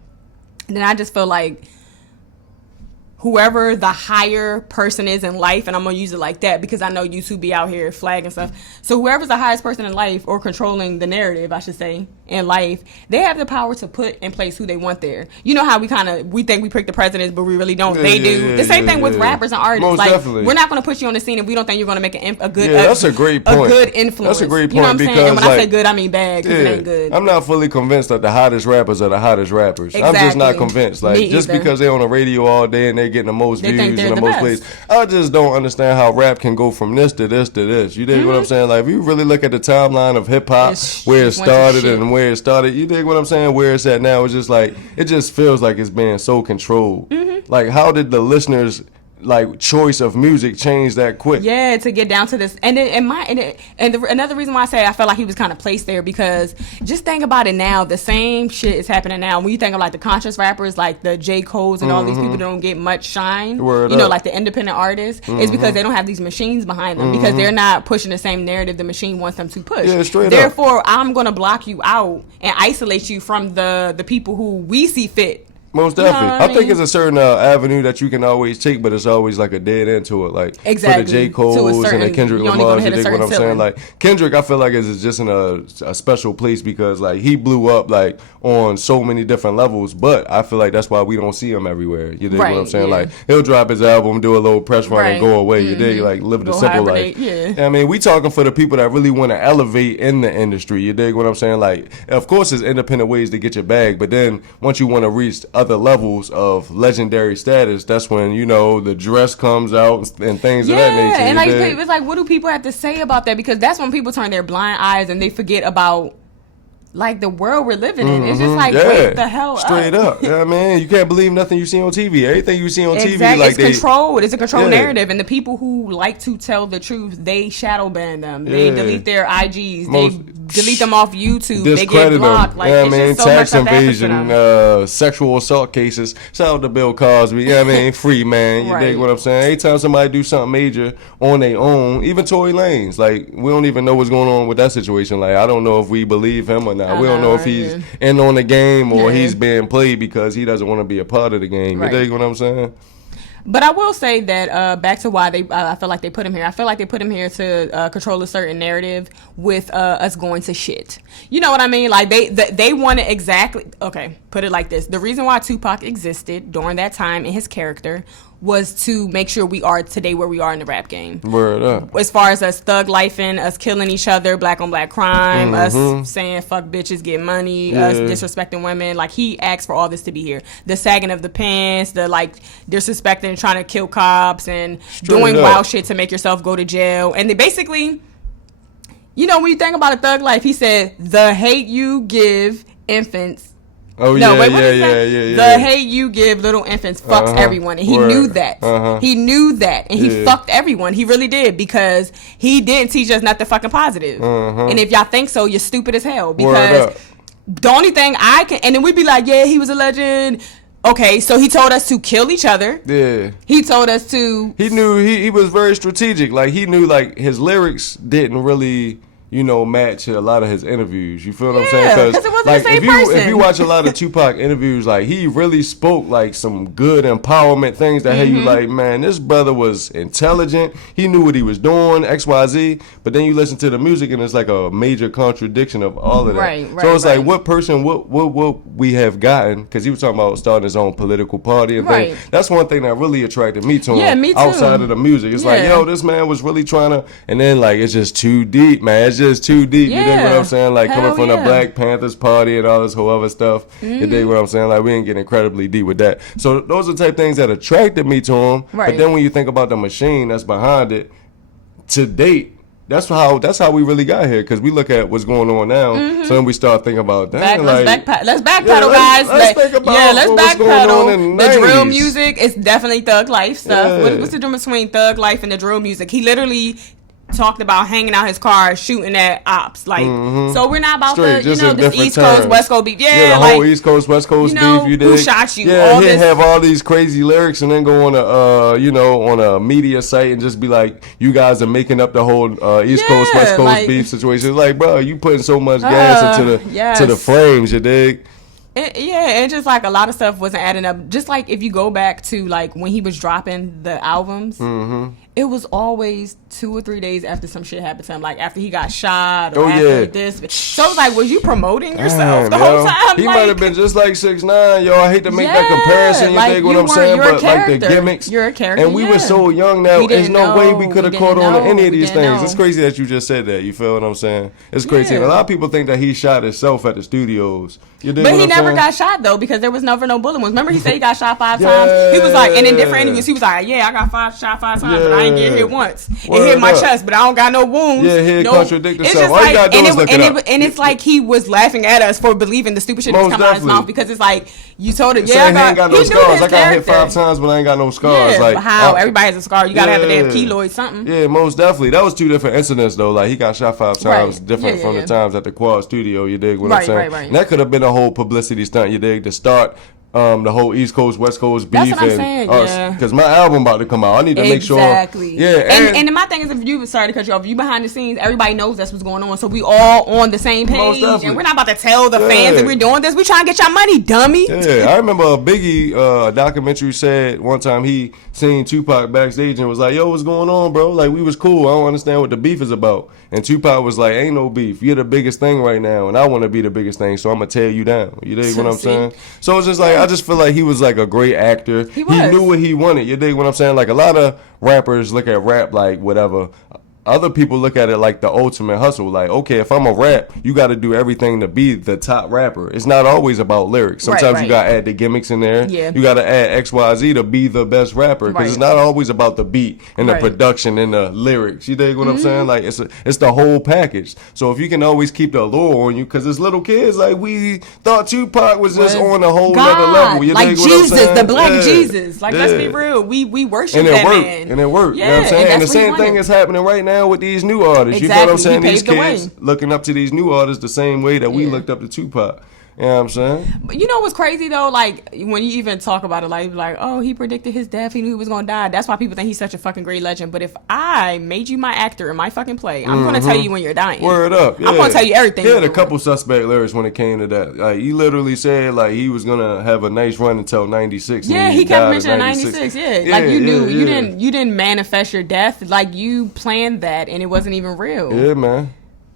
then I just feel like whoever the higher person is in life, and I'm going to use it like that because I know you two be out here flagging stuff. So whoever's the highest person in life, or controlling the narrative, I should say, in life, they have the power to put in place who they want there. You know how we think we pick the presidents, but we really don't. They do. The same thing with rappers and artists. Most like, definitely. We're not going to put you on the scene if we don't think you're going to make a good that's a great point. A good influence. That's a great point. You know what I'm saying? Because, and when I say good, I mean bad, because it ain't good. I'm not fully convinced that the hottest rappers are the hottest rappers. Exactly. I'm just not convinced. Like, just because they're on the radio all day and they're getting the most views and the most plays, I just don't understand how rap can go from this to this to this. You dig what I'm saying? Like, if you really look at the timeline of hip hop, where it started and where it started, you dig what I'm saying? Where it's at now, it's just like, it just feels like it's being so controlled. Like, how did the listeners' like choice of music change that quick? Yeah, to get down to this, another reason why I say I felt like he was kind of placed there, because just think about it now. The same shit is happening now. When you think of like the conscious rappers, like the J. Cole's and all these people that don't get much shine, like the independent artists, it's because they don't have these machines behind them, because they're not pushing the same narrative the machine wants them to push. Therefore, I'm gonna block you out and isolate you from the people who we see fit. Most definitely. I think it's a certain avenue that you can always take, but it's always like a dead end to it. Like, for the J. Cole's and the Kendrick Lamar's, you dig what I'm saying? Like, Kendrick, I feel like is just in a special place because, like, he blew up, like, on so many different levels, but I feel like that's why we don't see him everywhere. You dig what I'm saying? Like, he'll drop his album, do a little press run, and go away. You dig? Like, live the simple life. I mean, we talking for the people that really want to elevate in the industry. You dig what I'm saying? Like, of course, there's independent ways to get your bag, but then once you want to reach other levels of legendary status, that's when, you know, the dress comes out and things of that nature. And like, it's like, what do people have to say about that? Because that's when people turn their blind eyes and they forget about, like, the world we're living in. It's just like, wake the hell straight up. You know what I mean? You can't believe nothing you see on TV. Everything you see on TV, like, it's controlled. It's a controlled narrative. And the people who like to tell the truth, they shadow ban them. They delete their IGs. They delete them off YouTube. They get blocked. Like, it's just so tax much invasion, sexual assault cases. Shout out to Bill Cosby. You know what I mean? Free man. You dig what I'm saying? Anytime somebody do something major on their own, even Tory Lanez, like, we don't even know what's going on with that situation. Like, I don't know if we believe him or not. We don't know if he's in on the game or he's being played because he doesn't want to be a part of the game. You dig what I'm saying? But I will say that back to why I feel like they put him here. I feel like they put him here to control a certain narrative with us going to shit. You know what I mean? Like, they wanted exactly. Okay, put it like this: the reason why Tupac existed during that time in his character was to make sure we are today where we are in the rap game. Word up. As far as us thug lifing, us killing each other, black on black crime, us saying fuck bitches, get money, us disrespecting women. Like, he asked for all this to be here. The sagging of the pants, the, like, disrespecting and trying to kill cops and doing wild shit to make yourself go to jail. And they basically, you know, when you think about a thug life, he said, the hate you give infants Oh no, yeah, wait, what yeah, is that? yeah. The hey you give little infants fucks everyone, and he knew that. He knew that, and he fucked everyone. He really did, because he didn't teach us nothing fucking positive. And if y'all think so, you're stupid as hell. Because the only thing I can, and then we'd be like, yeah, he was a legend. Okay, so he told us to kill each other. Yeah. He told us to. He knew he was very strategic. Like, he knew, like, his lyrics didn't really, you know, match a lot of his interviews. You feel what I'm saying? Because it wasn't like, the same person. If you watch a lot of Tupac interviews, like, he really spoke, like, some good empowerment things that had you like, man, this brother was intelligent. He knew what he was doing, XYZ. But then you listen to the music, and it's like a major contradiction of all of that. Right. So it's like, what person, what we have gotten, because he was talking about starting his own political party and things. That's one thing that really attracted me to him. Yeah, me too. Outside of the music. It's like, yo, this man was really trying to, and then, like, it's just too deep, man. It's just too deep. You dig what I'm saying? Like, coming from the Black Panthers party and all this whole other stuff. You dig what I'm saying? Like, we didn't get incredibly deep with that. So those are the type of things that attracted me to him. But then when you think about the machine that's behind it, to date, that's how we really got here, because we look at what's going on now. So then we start thinking about that. Let's backpedal, guys. Let's think about let's what's going on in the The 90s. drill music is definitely thug life stuff. What's the difference between thug life and the drill music? He literally talked about hanging out his car, shooting at ops. Like, so we're not about Straight, this East Coast, West Coast beef. Yeah, the whole East Coast, West Coast beef. You dig? Who shot you? Yeah, he'd have all these crazy lyrics and then go on on a media site and just be like, you guys are making up the whole East Coast, West Coast beef situation. It's like, bro, you putting so much gas into the flames. You dig? And just like a lot of stuff wasn't adding up. Just like if you go back to like when he was dropping the albums, it was always 2 or 3 days after some shit happened to him, like after he got shot or after this. So it's like, was you promoting yourself the whole time? He might have been just like 6ix9ine, yo. I hate to make that comparison. You dig what I'm saying? But like the gimmicks, you're a character. And we were so young now. There's no way we could have caught on to any of these things. It's crazy that you just said that. You feel what I'm saying? It's crazy. And a lot of people think that he shot himself at the studios. But he never got shot though, because there was never no bullet wounds. Remember, he said he got shot 5 times. He was like, and in different interviews, he was like, "Yeah, I got shot 5 times, but I ain't get hit once. It hit my chest, but I don't got no wounds." Yeah, he contradict himself. All you gotta do is look it up. And it's like he was laughing at us for believing the stupid shit that was coming out of his mouth, because it's like you told him, "Yeah, I ain't got no scars. I got hit 5 times, but I ain't got no scars." Yeah, like how everybody has a scar. You gotta have a damn keloid something. Yeah, most definitely. That was 2 different incidents though. Like, he got shot 5 times, different from the times at the Quad Studio. You dig what I'm saying? Right. And that could have been a whole publicity stunt. You dig, to start the whole East Coast, West Coast beef. That's what I'm saying, because my album about to come out. I need to make sure. Exactly. Yeah. And my thing is, if you sorry to cut you off, you behind the scenes, everybody knows that's what's going on. So we all on the same page. And we're not about to tell the fans that we're doing this. We trying to get y'all money, dummy. Yeah, I remember a Biggie documentary said one time he seen Tupac backstage and was like, "Yo, what's going on, bro? Like, we was cool. I don't understand what the beef is about." And Tupac was like, "Ain't no beef. You're the biggest thing right now, and I want to be the biggest thing, so I'm gonna tear you down." You dig what I'm saying? So it's just like, I just feel like he was like a great actor. He knew what he wanted. You dig what I'm saying? Like, a lot of rappers look at rap like whatever. Other people look at it like the ultimate hustle. Like, okay, if I'm a rap, you got to do everything to be the top rapper. It's not always about lyrics. Sometimes you got to add the gimmicks in there. Yeah. You got to add XYZ to be the best rapper. Because it's not always about the beat and the production and the lyrics. You dig what I'm saying? Like, it's the whole package. So if you can always keep the allure on you, because as little kids, like, we thought Tupac was just on a whole other level. You like dig Jesus, what I'm saying? the black Jesus. Like, let's be real. We worship that man. And it worked. You know what I'm saying? And the same thing is happening right now with these new artists. You know what I'm saying? These kids looking up to these new artists the same way that we looked up to Tupac. You know what I'm saying? But you know what's crazy though? Like, when you even talk about it, like, oh, he predicted his death. He knew he was gonna die. That's why people think he's such a fucking great legend. But if I made you my actor in my fucking play, I'm gonna tell you when you're dying. Word up. Yeah. I'm gonna tell you everything. He had a couple suspect lyrics when it came to that. Like, he literally said like he was gonna have a nice run until 96. Yeah, he kept mentioning 96. Yeah, like you knew you didn't manifest your death. Like, you planned that, and it wasn't even real. Yeah, man.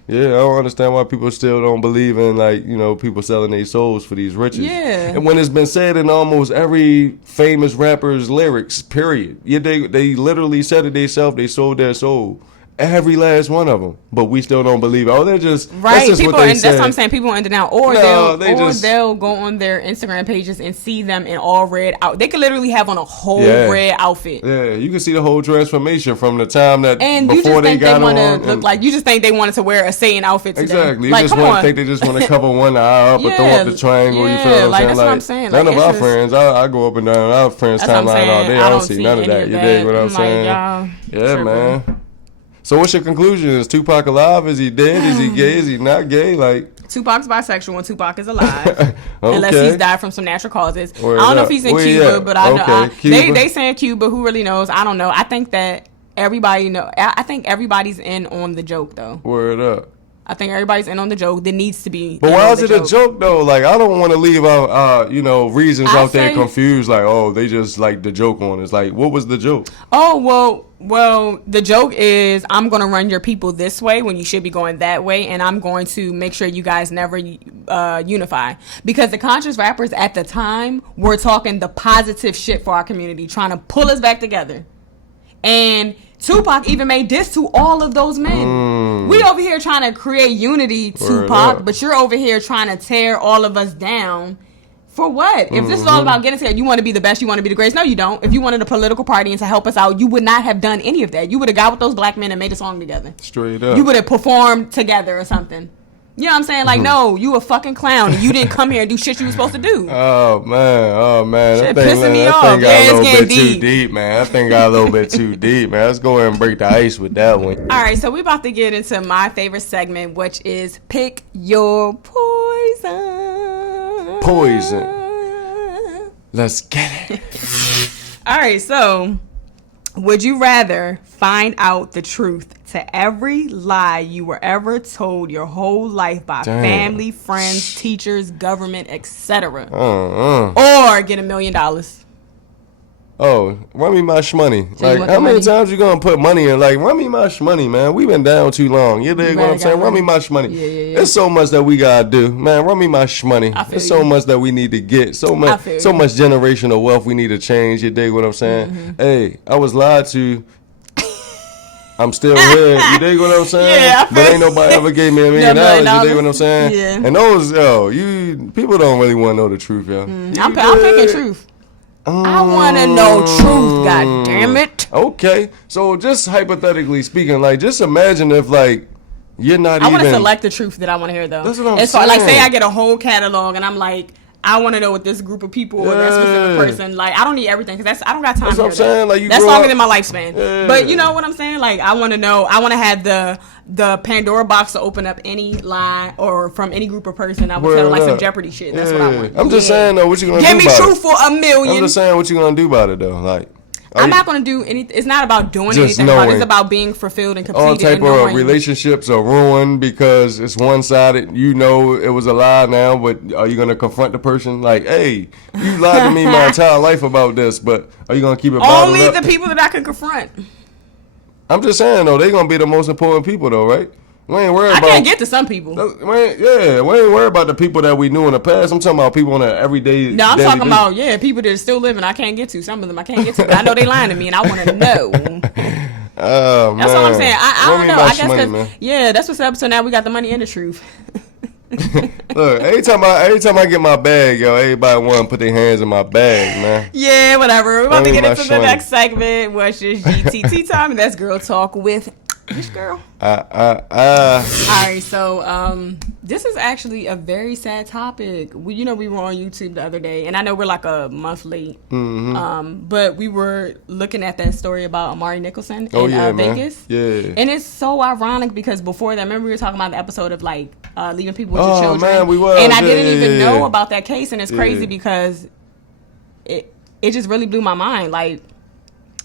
Yeah, I don't understand why people still don't believe in, like, you know, people selling their souls for these riches. Yeah. And when it's been said in almost every famous rapper's lyrics, period. Yeah, they literally said it themselves, they sold their soul. Every last one of them, but we still don't believe it. Oh, they're just right. That's just people, what they and say. that's what I'm saying. People are in denial, or they'll go on their Instagram pages and see them in all red out. They could literally have on a whole red outfit. Yeah, you can see the whole transformation from the time that and before you just they think got they want on. to look like. You just think they wanted to wear a Satan outfit today. Exactly. You like, just think they just want to cover one eye up or throw up the triangle. You feel what I'm saying? That's what I'm saying. None of our friends. I go up and down our friends' timeline all day. I don't see none of that. You dig what I'm saying? Yeah, man. So what's your conclusion? Is Tupac alive? Is he dead? Is he gay? Is he not gay? Like Tupac's bisexual and Tupac is alive. Unless he's died from some natural causes. I don't know if he's in Cuba, but I know they saying Cuba. Who really knows? I don't know. I think that everybody know. I think everybody's in on the joke though. Word up. I think everybody's in on the joke. There needs to be. But why is it a joke though? Like I don't want to leave out, reasons out there confused. Like, oh, they just like the joke on us. Like, what was the joke? Oh well, the joke is I'm gonna run your people this way when you should be going that way, and I'm going to make sure you guys never unify, because the conscious rappers at the time were talking the positive shit for our community, trying to pull us back together, and Tupac even made diss to all of those men. We over here trying to create unity, Tupac, but you're over here trying to tear all of us down. For what? If this is all about getting together, you want to be the best, you want to be the greatest. No, you don't. If you wanted a political party and to help us out, you would not have done any of that. You would have got with those black men and made a song together. Straight up. You would have performed together or something. You know what I'm saying? Like, no, you a fucking clown. And you didn't come here and do shit you were supposed to do. Oh, man. Shit that thing pissing me that off. thing got a little bit deep. too deep, man. That thing got a little bit too deep, man. Let's go ahead and break the ice with that one. All right, so we're about to get into my favorite segment, which is Pick Your Poison. Poison. Let's get it. All right, so would you rather find out the truth to every lie you were ever told your whole life by family, friends, teachers, government, etc., or get $1 million? Oh, run me my shmoney. So like, how many times you gonna put money in? Like, run me my shmoney, man. We been down too long. You dig what I'm saying? Run me my shmoney. Yeah. There's so much that we gotta do, man. Run me my shmoney. There's so much that we need to get. So much generational wealth we need to change. You dig what I'm saying? Hey, I was lied to. I'm still here. You dig what I'm saying? Yeah, but ain't nobody ever gave me $1 million. You dig what I'm saying? Yeah. And those, people don't really want to know the truth, yo. I'm picking truth. I want to know truth, god damn it. Okay. So just hypothetically speaking, like, just imagine if, like, you're not I want to select the truth that I want to hear, though. That's what I'm saying. Like, say I get a whole catalog and I'm like, I want to know what this group of people or that specific person, like, I don't need everything because I don't got time to hear that. Like, that's longer than my lifespan. But you know what I'm saying? Like, I want to know, I want to have the Pandora box to open up any lie or from any group or person. I would tell like some Jeopardy shit. That's what I want. I'm just saying, though, what you going to do about it? Give me truth for $1 million. I'm just saying, what you going to do about it, though? Like, I'm not going to do anything. It's not about doing anything. It's about being fulfilled and completed. All type of relationships are ruined because it's one-sided. You know it was a lie now, but are you going to confront the person? Like, hey, you lied to me my entire life about this, but are you going to keep it bottled up? Only the people that I can confront. I'm just saying, though, they're going to be the most important people, though, right? We ain't worried about. I can't get to some people. We ain't worried about the people that we knew in the past. I'm talking about people on an everyday. No, I'm talking about people that are still living. I can't get to some of them. I can't get to. But I know they lying to me, and I want to know. Oh man, that's all I'm saying. I don't know. I guess money, that's what's up. So now we got the money and the truth. Look, every time I get my bag, yo, everybody want to put their hands in my bag, man. Yeah, whatever. We're about to get into the next segment, which is GTT time, and that's Girl Talk with. Which girl? Alright, so this is actually a very sad topic. We were on YouTube the other day, and I know we're like a month late. But we were looking at that story about Amari Nicholson in Vegas. Yeah. And it's so ironic because before that, remember we were talking about the episode of like leaving people with your children. Man, we was. And I didn't even know about that case, and it's crazy because it just really blew my mind. Like,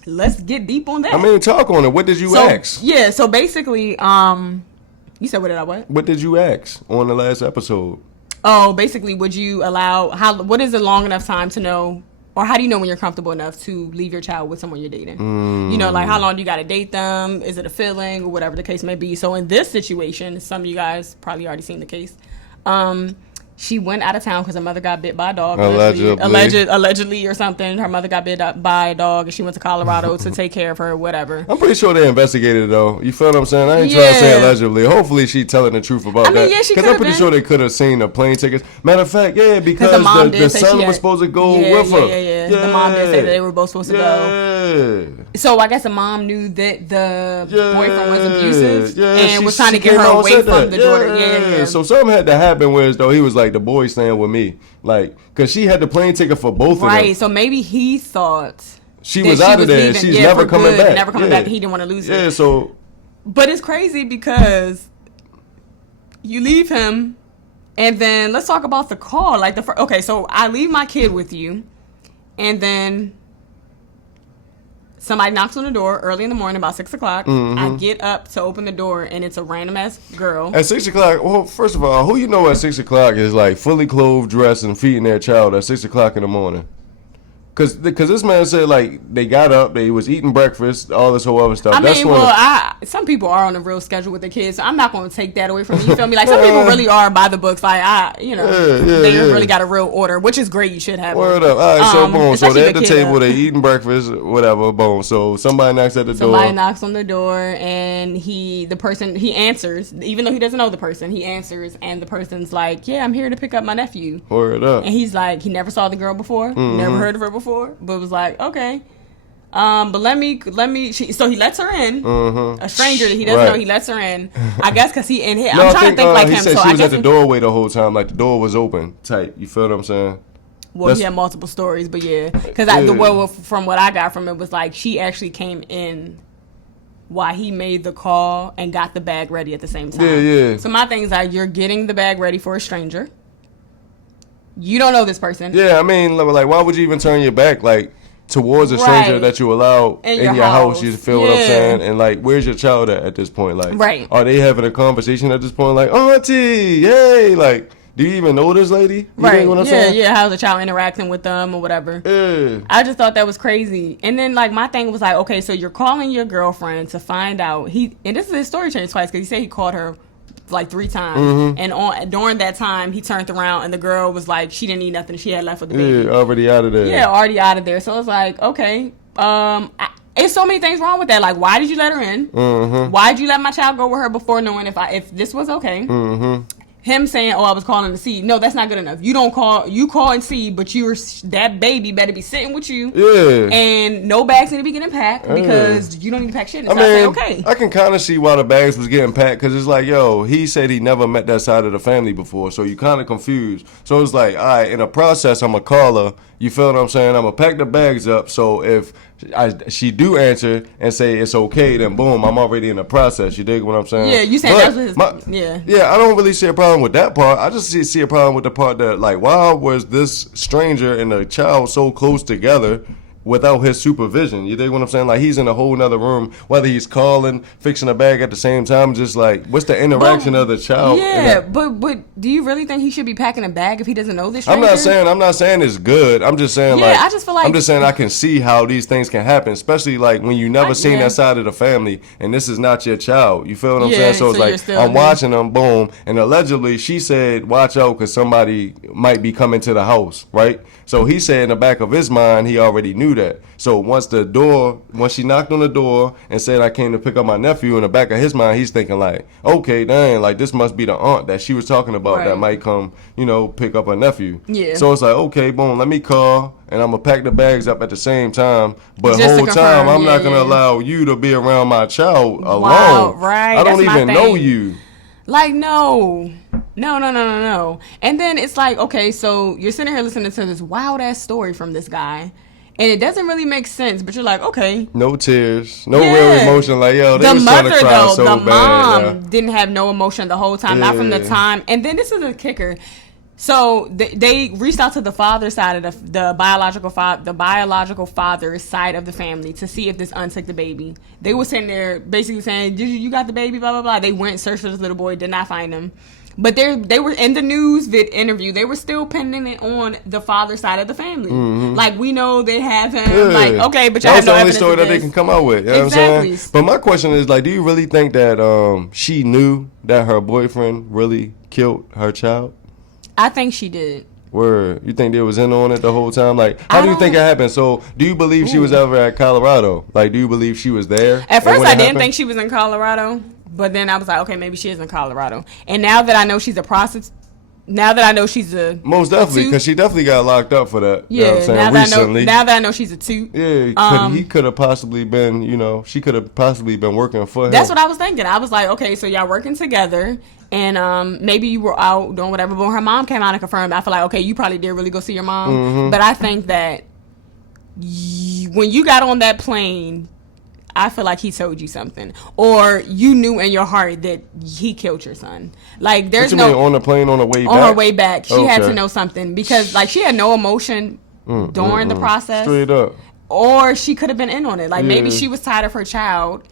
let's get deep on that. I mean, talk on it. What did you ask? Yeah, so basically, you said what? What did you ask on the last episode? Oh, basically, would you allow, what is a long enough time to know, or how do you know when you're comfortable enough to leave your child with someone you're dating? You know, like how long do you got to date them? Is it a feeling or whatever the case may be? So in this situation, some of you guys probably already seen the case. She went out of town because her mother got bit by a dog. Allegedly or something. Her mother got bit by a dog, and she went to Colorado to take care of her, whatever. I'm pretty sure they investigated it, though. You feel what I'm saying? I ain't trying to say allegedly. Hopefully she telling the truth about that. Yeah, she because I'm pretty sure they could have seen the plane tickets. Matter of fact, because the son was supposed to go with her. Yeah. The mom did say that they were both supposed to go. So I guess the mom knew that the boyfriend was abusive and was trying to get her away from the daughter. Yeah. So something had to happen where though he was like, the boy staying with me, like, because she had the plane ticket for both of them. Right. So maybe he thought she was out of there. She's never coming back. Never coming back. He didn't want to lose her. Yeah. So, but it's crazy because you leave him, and then let's talk about the call. Like so I leave my kid with you, and then somebody knocks on the door early in the morning, about 6 o'clock. I get up to open the door, and it's a random ass girl. At 6 o'clock, well, first of all, who you know at 6 o'clock is like fully clothed, dressed, and feeding their child at 6 o'clock in the morning? Because this man said, like, they got up, they was eating breakfast, all this whole other stuff. Some people are on a real schedule with their kids, so I'm not going to take that away from you. You feel me? Like, some people really are by the books. Like, they really got a real order, which is great. You should have Word up. All right, so boom. So they're at the table, they eating breakfast, whatever, boom. So somebody knocks at the door. Somebody knocks on the door, and he answers. Even though he doesn't know the person, he answers, and the person's like, yeah, I'm here to pick up my nephew. Word up. And he's like, he never saw the girl before, never heard of her before, but was like, okay, but let me. So he lets her in, a stranger that he doesn't know. He lets her in, I guess, because he in here. I'm trying to think like he him. Said so she I was guess at the doorway the whole time, like the door was open, tight. You feel what I'm saying? Well, he had multiple stories, but because from what I got from it was like she actually came in while he made the call and got the bag ready at the same time. Yeah. So my thing is like, you're getting the bag ready for a stranger. You don't know this person. Yeah, I mean, like, why would you even turn your back, like, towards a stranger that you allow in your house? You feel what I'm saying? And, like, where's your child at this point? Like, are they having a conversation at this point? Like, auntie, yay! Like, do you even know this lady? You know what I'm saying? Yeah, how's the child interacting with them or whatever? Yeah. I just thought that was crazy. And then, like, my thing was like, okay, so you're calling your girlfriend to find out. And this is his story changed twice, because he said he called her like 3 times, and during that time he turned around and the girl was like, she didn't need nothing, she had left with the baby. Already out of there. So it's like, okay, it's so many things wrong with that. Like, why did you let her in? Why did you let my child go with her before knowing if this was okay? Him saying, oh, I was calling to see. No, that's not good enough. You don't call. You call and see, but that baby better be sitting with you. Yeah. And no bags need to be getting packed because you don't need to pack shit. And I say, okay. I can kind of see why the bags was getting packed, because it's like, yo, he said he never met that side of the family before, so you kind of confused. So it's like, all right, in the process, I'm going to call her. You feel what I'm saying? I'm going to pack the bags up, so if she do answer and say it's okay, then boom, I'm already in the process. You dig what I'm saying? Yeah, you saying that's what his... Yeah, I don't really see a problem with that part. I just see a problem with the part that, like, why was this stranger and the child so close together without his supervision? You dig what I'm saying? Like, he's in a whole nother room, whether he's calling, fixing a bag at the same time, just like, what's the interaction of the child? Yeah, but do you really think he should be packing a bag if he doesn't know this stranger? I'm not saying it's good. I'm just saying, I just feel like... I'm just saying I can see how these things can happen, especially, like, when you never seen that side of the family, and this is not your child. You feel what I'm saying? So it's like, I'm watching them, boom, and allegedly, she said, watch out, because somebody might be coming to the house, right? So he said in the back of his mind, he already knew that. So once she knocked on the door and said, I came to pick up my nephew, in the back of his mind, he's thinking like, okay, dang, like, this must be the aunt that she was talking about that might come, pick up her nephew. Yeah. So it's like, okay, boom, let me call, and I'm going to pack the bags up at the same time. But the whole time, I'm not going to allow you to be around my child alone. Wow, right. I don't even know you. Like, no. And then it's like, okay, so you're sitting here listening to this wild ass story from this guy, and it doesn't really make sense, but you're like, okay. No tears, no real emotion. Like, yo, they was trying to cry so bad. The mom didn't have no emotion the whole time, not from the time. And then this is a kicker. So they reached out to the father's side of the biological father's side of the family to see if this aunt took the baby. They were sitting there basically saying, you got the baby, blah, blah, blah. They went, searched for this little boy, did not find him. But they were in the news interview. They were still pinning it on the father's side of the family. Mm-hmm. Like, we know they have him. Yeah. Like, okay, but y'all have no evidence. That's the only story that they can come out with. You know what I'm saying? But my question is, like, do you really think that she knew that her boyfriend really killed her child? I think she did. Word. You think they was in on it the whole time? Like, how do you think it happened? So, do you believe she was ever at Colorado? Like, do you believe she was there? At first, I didn't think she was in Colorado, but then I was like, okay, maybe she is in Colorado. And now that I know she's a prostitute, now that I know she's a most definitely, because she definitely got locked up for that. Yeah, you know what I'm saying? Recently. Now that I know she's a toot. Yeah, he could have possibly been, she could have possibly been working for him. That's what I was thinking. I was like, okay, so y'all working together, and maybe you were out doing whatever, but when her mom came out and confirmed, I feel like, okay, you probably did really go see your mom. Mm-hmm. But I think that when you got on that plane, I feel like he told you something, or you knew in your heart that he killed your son. Like, there's no on the plane on the way back. On her way back, she had to know something, because like she had no emotion during the process. Straight up. Or she could have been in on it. Like maybe she was tired of her child.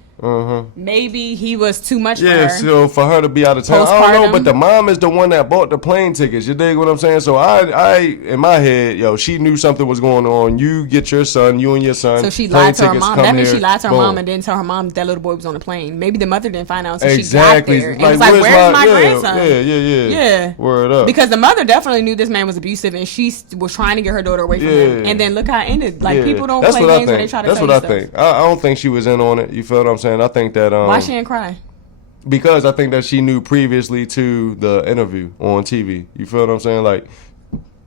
Maybe he was too much for her. Yeah, so for her to be out of town, I don't know, but the mom is the one that bought the plane tickets. You dig what I'm saying? So I in my head, she knew something was going on. You get your son, you and your son. So she lied to her mom. That means she lied to her mom and didn't tell her mom that little boy was on the plane. Maybe the mother didn't find out until she got there. And was like, where's my grandson? Yeah. Word up. Because the mother definitely knew this man was abusive, and she was trying to get her daughter away from him. And then look how it ended. Like, people don't play games when they try to tell you stuff. That's what I think. I don't think she was in on it. You feel what I'm saying? I think that why she didn't cry? Because I think that she knew previously to the interview on TV. You feel what I'm saying? Like,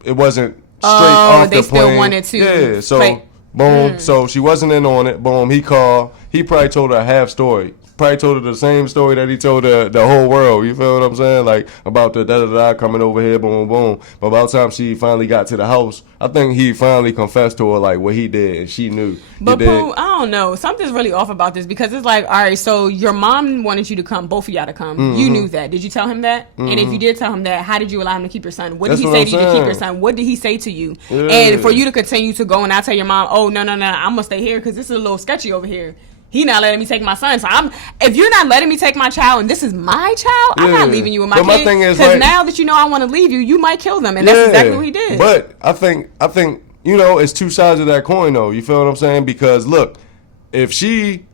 it wasn't straight off the plane. They still wanted to. Yeah. So boom. So she wasn't in on it. Boom. He called. He probably told her a half story. Probably told her the same story that he told the whole world. You feel what I'm saying? Like, about the da-da-da coming over here, boom, boom. But by the time she finally got to the house, I think he finally confessed to her, like, what he did, and she knew. But, Pooh, I don't know. Something's really off about this, because it's like, all right, so your mom wanted you to come, both of y'all to come. Mm-hmm. You knew that. Did you tell him that? Mm-hmm. And if you did tell him that, how did you allow him to keep your son? What did he say to you to keep your son? What did he say to you? Yeah. And for you to continue to go and not tell your mom, oh, no, I'm going to stay here because this is a little sketchy over here. He not letting me take my son. So if you're not letting me take my child and this is my child, I'm not leaving you with my kid. Because like, now that you know I want to leave you, you might kill them. And that's exactly what he did. But I think, it's two sides of that coin, though. You feel what I'm saying? Because, look, if she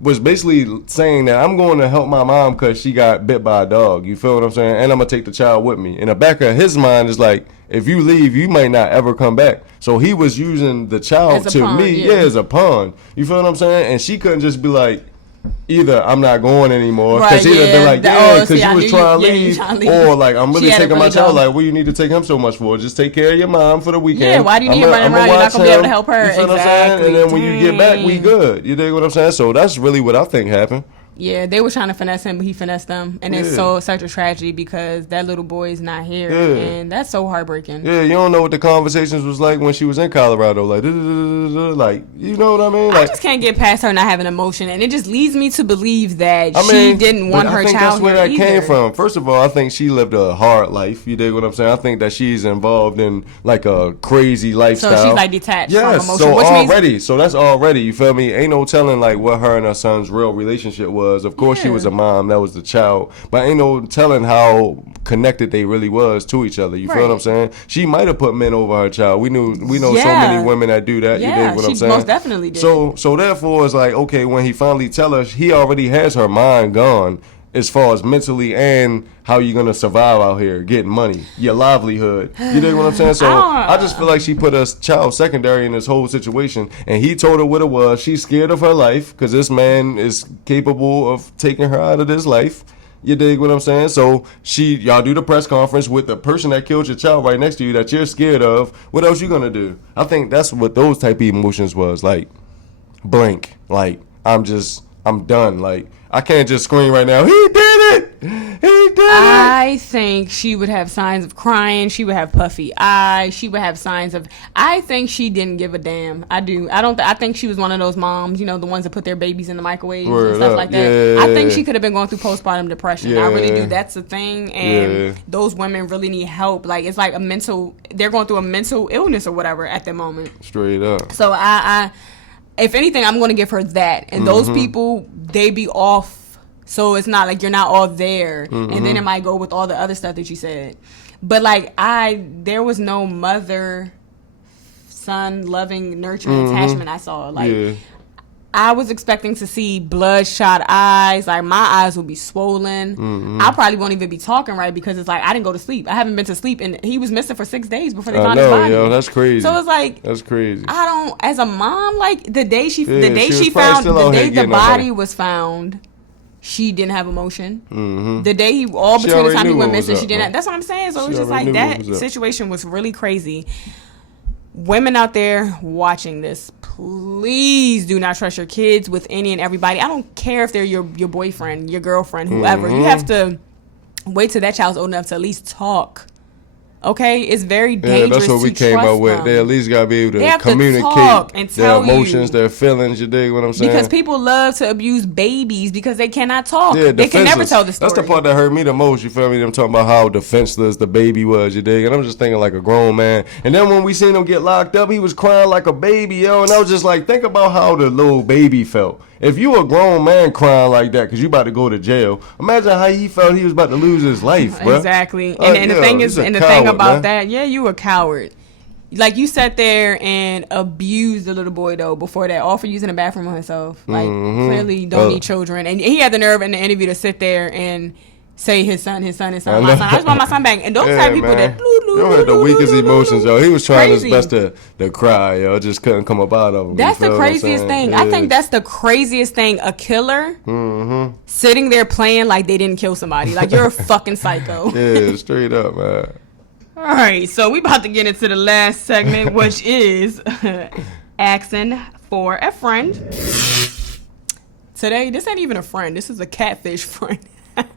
was basically saying that I'm going to help my mom because she got bit by a dog, you feel what I'm saying? And I'm going to take the child with me. In the back of his mind is like, if you leave, you might not ever come back. So he was using the child as a pawn. You feel what I'm saying? And she couldn't just be like, either I'm not going anymore, because he'd have been like, because you was trying to leave, or like, I'm really taking my child. Like, what do you need to take him so much for? Just take care of your mom for the weekend. Yeah, why do you need him running around? You're not going to be able to help her. You feel what I'm saying? And then when you get back, we good. You dig what I'm saying? So that's really what I think happened. Yeah, they were trying to finesse him, but he finessed them. And it's such a tragedy, because that little boy is not here. And that's so heartbreaking. Yeah, you don't know what the conversations was like when she was in Colorado. Like, you know what I mean? Like, I just can't get past her not having emotion. And it just leads me to believe that she didn't want her child here. I think that's where that came from. First of all, I think she lived a hard life. You dig what I'm saying? I think that she's involved in like a crazy lifestyle. So she's like detached from emotion. So that's already, you feel me? Ain't no telling like what her and her son's real relationship was. Of course, she was a mom. That was the child. But ain't no telling how connected they really was to each other. You feel what I'm saying? She might have put men over her child. We know so many women that do that. Yeah, you dig what I'm saying? Most definitely did. So therefore, it's like, okay, when he finally tell her, he already has her mind gone as far as mentally and how you're going to survive out here, getting money, your livelihood. You dig what I'm saying? So I just feel like she put her child secondary in this whole situation, and he told her what it was. She's scared of her life because this man is capable of taking her out of this life. You dig what I'm saying? So y'all do the press conference with the person that killed your child right next to you that you're scared of. What else you going to do? I think that's what those type of emotions was. Like, blank. Like, I'm done. Like, I can't just scream right now, he did it! He did it! I think she would have signs of crying. She would have puffy eyes. She would have signs of... I think she didn't give a damn. I do. I think she was one of those moms, the ones that put their babies in the microwave and stuff like that. Yeah. I think she could have been going through postpartum depression. Yeah. I really do. That's the thing. And those women really need help. Like, it's like they're going through a mental illness or whatever at the moment. Straight up. So I if anything, I'm going to give her that. And those people, they be off. So it's not like you're not all there. And then it might go with all the other stuff that you said. But like there was no mother, son, loving, nurturing attachment I saw. Like I was expecting to see bloodshot eyes. Like, my eyes will be swollen. I probably won't even be talking right because it's like I didn't go to sleep. I haven't been to sleep, and he was missing for 6 days before they found his body. Yo, that's crazy. So it's like, that's crazy. I don't. As a mom, like the day she found the day the body was found, she didn't have emotion. The day between the time he went missing, she didn't. That's what I'm saying. So it was just like that situation was really crazy. Women out there watching this, please do not trust your kids with any and everybody. I don't care if they're your boyfriend, your girlfriend, whoever. You have to wait till that child's old enough to at least talk. Okay, it's very dangerous. Yeah, that's what we came up with. Them. They at least gotta be able to communicate and their emotions, their feelings. You dig what I'm saying? Because people love to abuse babies because they cannot talk. Yeah, they can never tell the story. That's the part that hurt me the most. You feel me? Them talking about how defenseless the baby was. You dig? And I'm just thinking like a grown man. And then when we seen him get locked up, he was crying like a baby, yo. And I was just like, think about how the little baby felt. If you a grown man crying like that because you about to go to jail, imagine how he felt he was about to lose his life, bro. Exactly. And the thing is, and the thing about that, yeah, you a coward. Like, you sat there and abused the little boy, though, before that, all for using the bathroom on himself. Like, clearly you don't need children. And he had the nerve in the interview to sit there and say his son, my son. I just want my son back. And those type of people that... You had the weakest emotions, yo. He was trying his best to cry, yo. Just couldn't come up out of him. That's the craziest thing. Yeah. I think that's the craziest thing. A killer sitting there playing like they didn't kill somebody. Like, you're a fucking psycho. Yeah, straight up, man. All right, so we about to get into the last segment, which is asking for a friend. Today, this ain't even a friend. This is a catfish friend.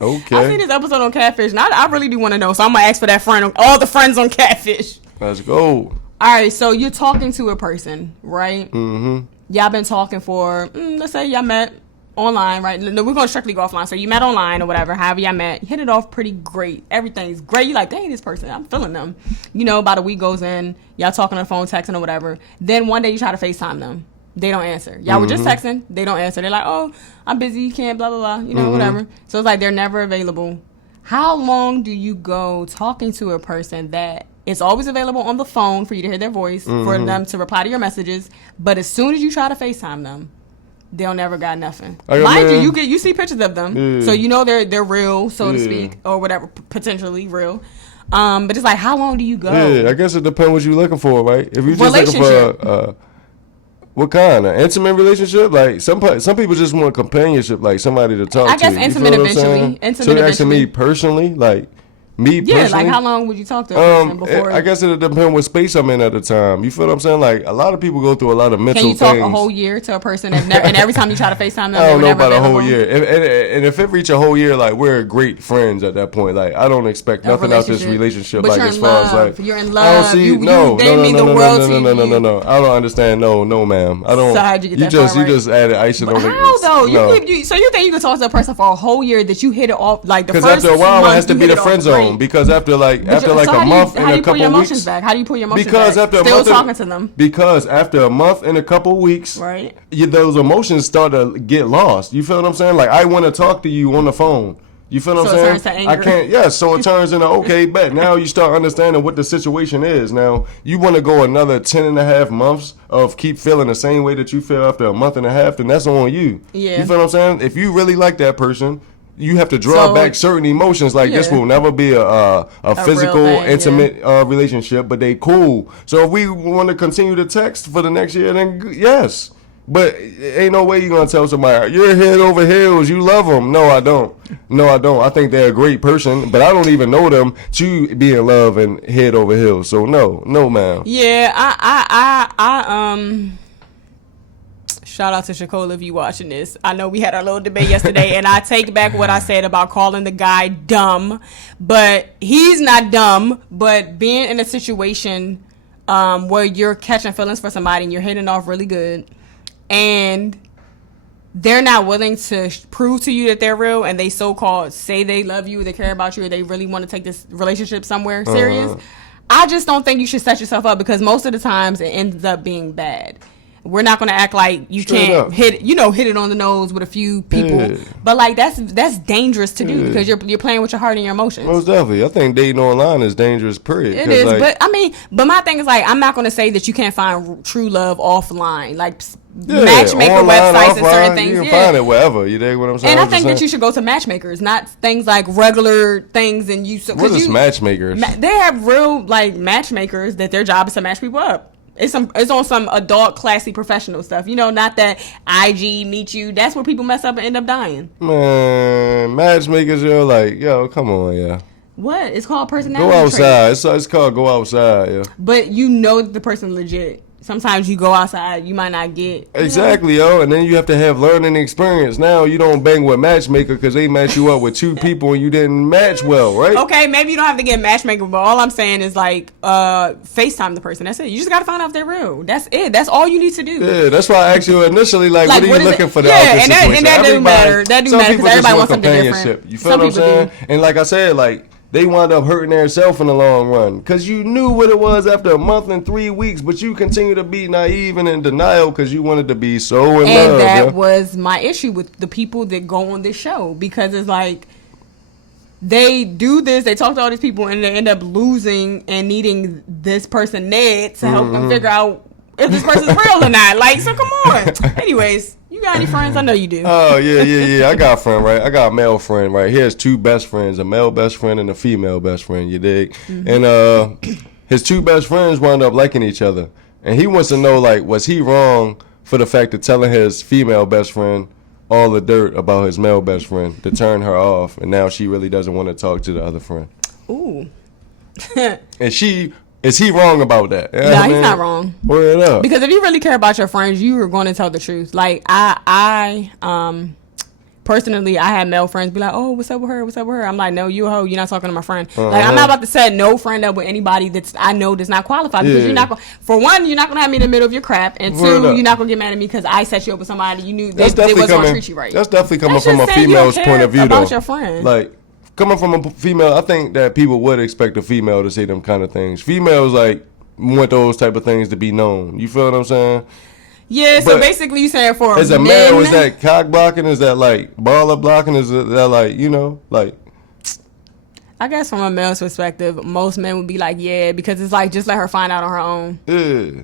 Okay. I seen this episode on Catfish, and I really do want to know, so I'm going to ask for that friend, all the friends on Catfish. Let's go. All right, so you're talking to a person, right? Y'all been talking for, let's say y'all met online, right? No, we're going to strictly go offline. So you met online or whatever, however y'all met. You hit it off pretty great. Everything's great. You're like, dang, this person, I'm feeling them. You know, about a week goes in, y'all talking on the phone, texting or whatever. Then one day you try to FaceTime them. They don't answer. Y'all were just texting. They don't answer. They're like, oh, I'm busy. You can't, blah, blah, blah. You know, whatever. So it's like they're never available. How long do you go talking to a person that is always available on the phone for you to hear their voice, for them to reply to your messages, but as soon as you try to FaceTime them, they'll never got nothing. Mind you, you see pictures of them, so you know they're real, so to speak, or whatever, potentially real. But it's like, how long do you go? Yeah, I guess it depends what you're looking for, right? If you're just looking for what kind of intimate relationship? Like some people just want companionship, like somebody to talk to. I guess intimate eventually. So you're asking me personally, like me personally? Yeah, like how long would you talk to a person before? I guess it depends what space I'm in at the time. You feel what I'm saying? Like a lot of people go through a lot of mental things. Can you talk a whole year to a person and every time you try to FaceTime them, I don't know about a whole year. And if it reach a whole year, like we're great friends at that point. Like I don't expect nothing out this relationship. But like you're as far as like you're in love. No. I don't understand. No, ma'am. I don't. So how'd you get that far right? You just added icing on it. How though? So you think you can talk to a person for a whole year that you hit it off like the first? Because after a while it has to be the friend zone. Because after a month and a couple weeks. How do you pull your emotions because back? After Still talking to them. Because after a month and a couple weeks, right? Those emotions start to get lost. You feel what I'm saying? Like I want to talk to you on the phone. You feel what I'm saying? So it turns to anger. I can't. Yeah. So it turns into okay, bet. Now you start understanding what the situation is. Now you want to go another 10.5 months of keep feeling the same way that you feel after a month and a half. Then that's on you. Yeah. You feel what I'm saying? If you really like that person, you have to draw back certain emotions. Like this will never be a physical, intimate relationship, but they cool. So if we want to continue to text for the next year, then yes. But ain't no way you're going to tell somebody, you're head over heels, you love them. No, I don't. I think they're a great person, but I don't even know them to be in love and head over heels. So no, ma'am. Yeah, shout out to Shakola if you watching this. I know we had our little debate yesterday, and I take back what I said about calling the guy dumb. But he's not dumb, but being in a situation where you're catching feelings for somebody and you're hitting off really good, and they're not willing to prove to you that they're real, and they so-called say they love you, they care about you, or they really want to take this relationship somewhere serious, I just don't think you should set yourself up because most of the times it ends up being bad. We're not going to act like you can't hit it on the nose with a few people. Yeah. But like that's dangerous to do because you're playing with your heart and your emotions. Most definitely. I think dating online is dangerous, period. It is, like, but my thing is like I'm not going to say that you can't find true love offline. Like matchmaker online, websites offline, and certain things. You can find it wherever. You dig what I'm saying? And I think that you should go to matchmakers, not things like regular things. And what is matchmakers? They have real like matchmakers that their job is to match people up. It's on some adult, classy, professional stuff. Not that IG meet you. That's where people mess up and end up dying. Man, matchmakers, come on, yeah. What? It's called personality. Go outside. It's called go outside, yeah. But that the person legit. Sometimes you go outside, you might not get... Exactly, yo. And then you have to have learning experience. Now you don't bang with matchmaker because they match you up with two people and you didn't match well, right? Okay, maybe you don't have to get matchmaker, but all I'm saying is like FaceTime the person. That's it. You just got to find out if they're real. That's it. That's all you need to do. Yeah, that's why I asked you initially, like what are you looking for the outfit situation? And that do matter. That do matter because everybody wants something different. You feel what I'm saying? And like I said, like... they wound up hurting themselves in the long run because you knew what it was after a month and 3 weeks, but you continue to be naive and in denial because you wanted to be so in love. And that was my issue with the people that go on this show because it's like they do this, they talk to all these people, and they end up losing and needing this person Ned to help them figure out if this person's real or not. Like, so come on. Anyways. You got any friends? I know you do. Oh, yeah. I got a friend, right? I got a male friend, right? He has two best friends, a male best friend and a female best friend, you dig? Mm-hmm. And his two best friends wound up liking each other. And he wants to know, like, was he wrong for the fact of telling his female best friend all the dirt about his male best friend to turn her off, and now she really doesn't want to talk to the other friend? Ooh. And is he wrong about that? No, he's not wrong. Word up. Because if you really care about your friends, you are going to tell the truth. Like I personally, I had male friends be like, "Oh, what's up with her? What's up with her?" I'm like, "No, you a hoe. You're not talking to my friend." Like I'm not about to set no friend up with anybody I know that's not qualified because you're not going. For one, you're not going to have me in the middle of your crap, and two, you're not going to get mad at me because I set you up with somebody you knew they wasn't going to treat you right. That's definitely coming from a female's point of view, though. About your friend, like. Coming from a female, I think that people would expect a female to say them kind of things. Females, like, want those type of things to be known. You feel what I'm saying? Yeah, so basically you saying for as a male, is that cock blocking? Is that, like, baller blocking? Is that, like, like... I guess from a male's perspective, most men would be like, yeah, because it's like, just let her find out on her own. Yeah.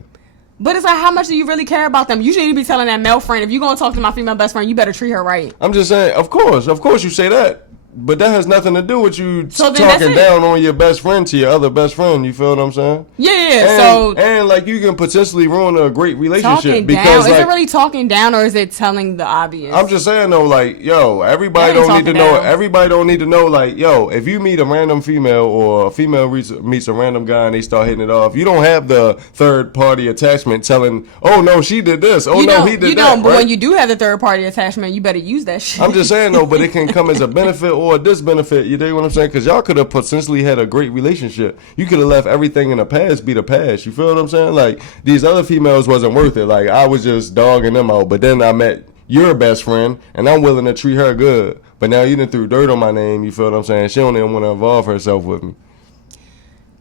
But it's like, how much do you really care about them? You should be telling that male friend, if you're going to talk to my female best friend, you better treat her right. I'm just saying, of course you say that. But that has nothing to do with you talking down on your best friend to your other best friend. You feel what I'm saying? Yeah. And like you can potentially ruin a great relationship. Talking down. Is it really talking down or is it telling the obvious? I'm just saying though, like, yo, everybody don't need to know. Everybody don't need to know, like, yo, if you meet a random female or a female meets a random guy and they start hitting it off, you don't have the third party attachment telling, oh no, she did this. Oh no, he did that. You don't. But when you do have the third party attachment, you better use that shit. I'm just saying though, but it can come as a benefit or a disbenefit, you dig what I'm saying? Because y'all could have potentially had a great relationship. You could have left everything in the past be the past. You feel what I'm saying? Like, these other females wasn't worth it. Like, I was just dogging them out. But then I met your best friend, and I'm willing to treat her good. But now you done threw dirt on my name, you feel what I'm saying? She don't even want to involve herself with me.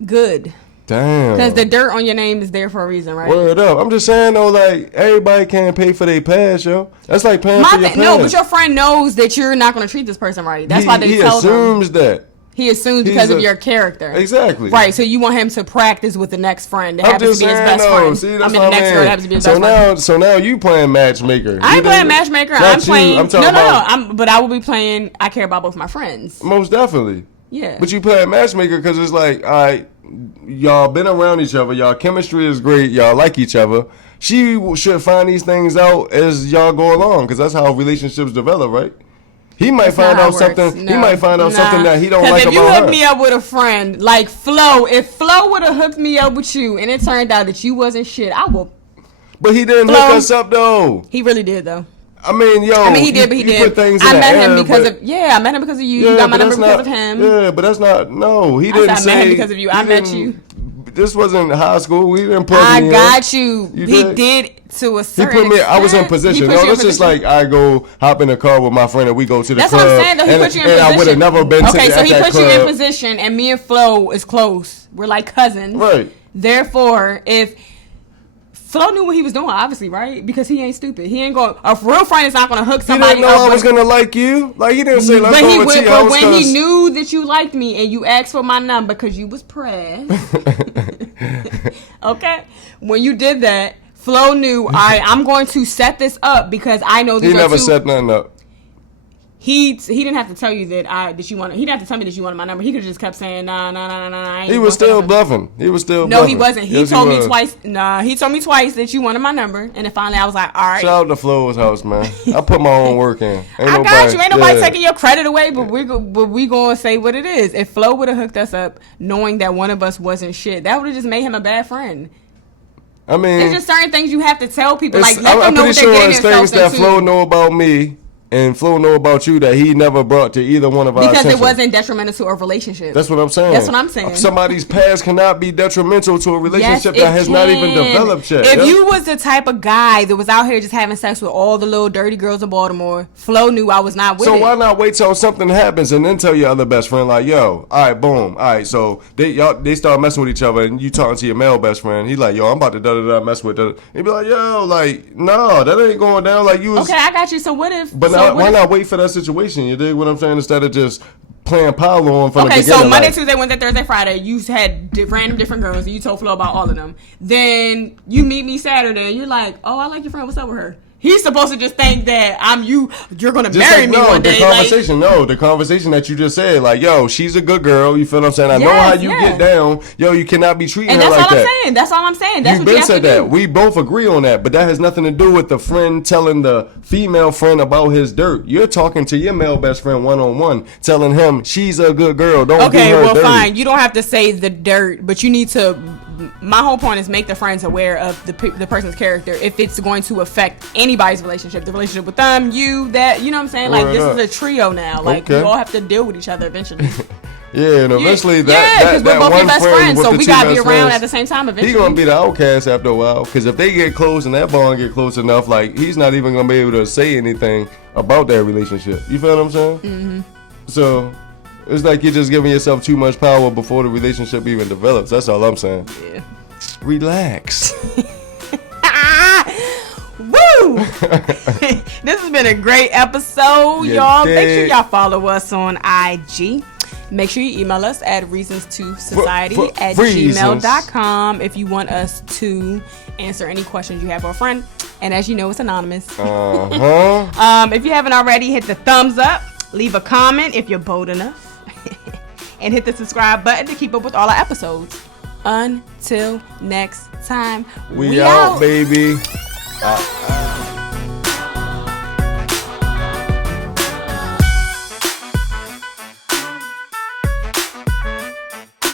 Good. Damn. Because the dirt on your name is there for a reason, right? Word up. I'm just saying, though, like, everybody can't pay for their past, yo. That's like paying for your past. No, but your friend knows that you're not going to treat this person right. That's why they tell him. He assumes that. He assumes because of your character. Exactly. Right, so you want him to practice with the next friend that happens to be his best friend. See, that's the next girl that happens to be his best friend. So now you playing matchmaker. I ain't playing matchmaker. I'm playing... But I will be playing... I care about both my friends. Most definitely. Yeah. But you playing matchmaker because it's like, all right... Y'all been around each other. Y'all chemistry is great. Y'all like each other. She should find these things out as y'all go along, because that's how relationships develop, right? He might find out something. No. He might find out something that he don't like about her. Because if you hook me up with a friend like Flo, if Flo would have hooked me up with you, and it turned out that you wasn't shit, I will. But he didn't hook us up though. He really did though. I mean, he did, but he did. Put things I met him because of I met him because of you. You got my number because of him. Yeah, but that's not. No, he didn't say. I met him because of you. I met you. This wasn't high school. We didn't plug me in. I got you. He did to a certain extent. I was in position. No, it's just like I go hop in the car with my friend and we go to the club. That's what I'm saying. Though. He put you in position. I would have never been to that club. Okay, so he put you in position, and me and Flo is close. We're like cousins. Right. Therefore, if Flo knew what he was doing, obviously, right? Because he ain't stupid. He ain't going. A real friend is not going to hook He somebody didn't know up. I was gonna like you. Like he didn't say let's go over T house. But when he knew that you liked me and you asked for my number because you was pressed, okay. When you did that, Flo knew. All right, I'm going to set this up because I know these he never set nothing up. He didn't have to tell you that you wanted. He didn't have to tell me that you wanted my number. He could have just kept saying nah. He was still bluffing. He was still no, bluffing. he wasn't. He told me twice. Nah, he told me twice that you wanted my number, and then finally I was like, all right. Shout out to Flo's house, man. I put my own work in. I got you. Ain't nobody taking your credit away, but we gonna say what it is. If Flo would have hooked us up, knowing that one of us wasn't shit, that would have just made him a bad friend. I mean, there's just certain things you have to tell people. Like let them I'm know pretty what they're sure getting it's themselves things that into. Flo know about me. And Flo know about you that he never brought to either one of our because attention. it wasn't detrimental to a relationship. That's what I'm saying. That's what I'm saying. Somebody's past cannot be detrimental to a relationship yes, that has not even developed yet. If you was the type of guy that was out here just having sex with all the little dirty girls in Baltimore, Flo knew I was not with it. So why not wait till something happens and then tell your other best friend like, yo, all right, boom, all right. So they start messing with each other and you talking to your male best friend. He's like, yo, I'm about to mess with that. He'd be like, yo, like, no, that ain't going down. Like you was. Okay, I got you. So what if? But why not wait for that situation? You dig what I'm saying? Instead of just playing power on from the beginning. Okay, so Monday, Tuesday, Wednesday, Thursday, Friday, you had random different girls and you told Flo about all of them. Then you meet me Saturday and you're like, oh, I like your friend. What's up with her? He's supposed to just think that I'm you. You're gonna marry me one day. The conversation that you just said, like, yo, she's a good girl. You feel what I'm saying? I know how you get down. Yo, you cannot be treating her like that. That's all I'm saying. That's You've what you been have said to that. do. We both agree on that, but that has nothing to do with the friend telling the female friend about his dirt. You're talking to your male best friend one-on-one, telling him she's a good girl. Don't do her dirty. Fine. You don't have to say the dirt, but you need to. My whole point is make the friends aware of the person's character if it's going to affect anybody's relationship. The relationship with them, you, that, you know what I'm saying? Like, this is a trio now. Like, we all have to deal with each other eventually. Yeah, and eventually because we're both your best friends, so we gotta be around friends, at the same time eventually. He's gonna be the outcast after a while, because if they get close and that bond get close enough, like, he's not even gonna be able to say anything about that relationship. You feel what I'm saying? Mm-hmm. So it's like you're just giving yourself too much power before the relationship even develops. That's all I'm saying. Yeah. Relax. Woo! This has been a great episode, y'all. Make sure y'all follow us on IG. Make sure you email us at Reasons2Society at gmail.com if you want us to answer any questions you have for a friend. And as you know, it's anonymous. If you haven't already, hit the thumbs up, leave a comment if you're bold enough, and hit the subscribe button to keep up with all our episodes. Until next time, we out, baby.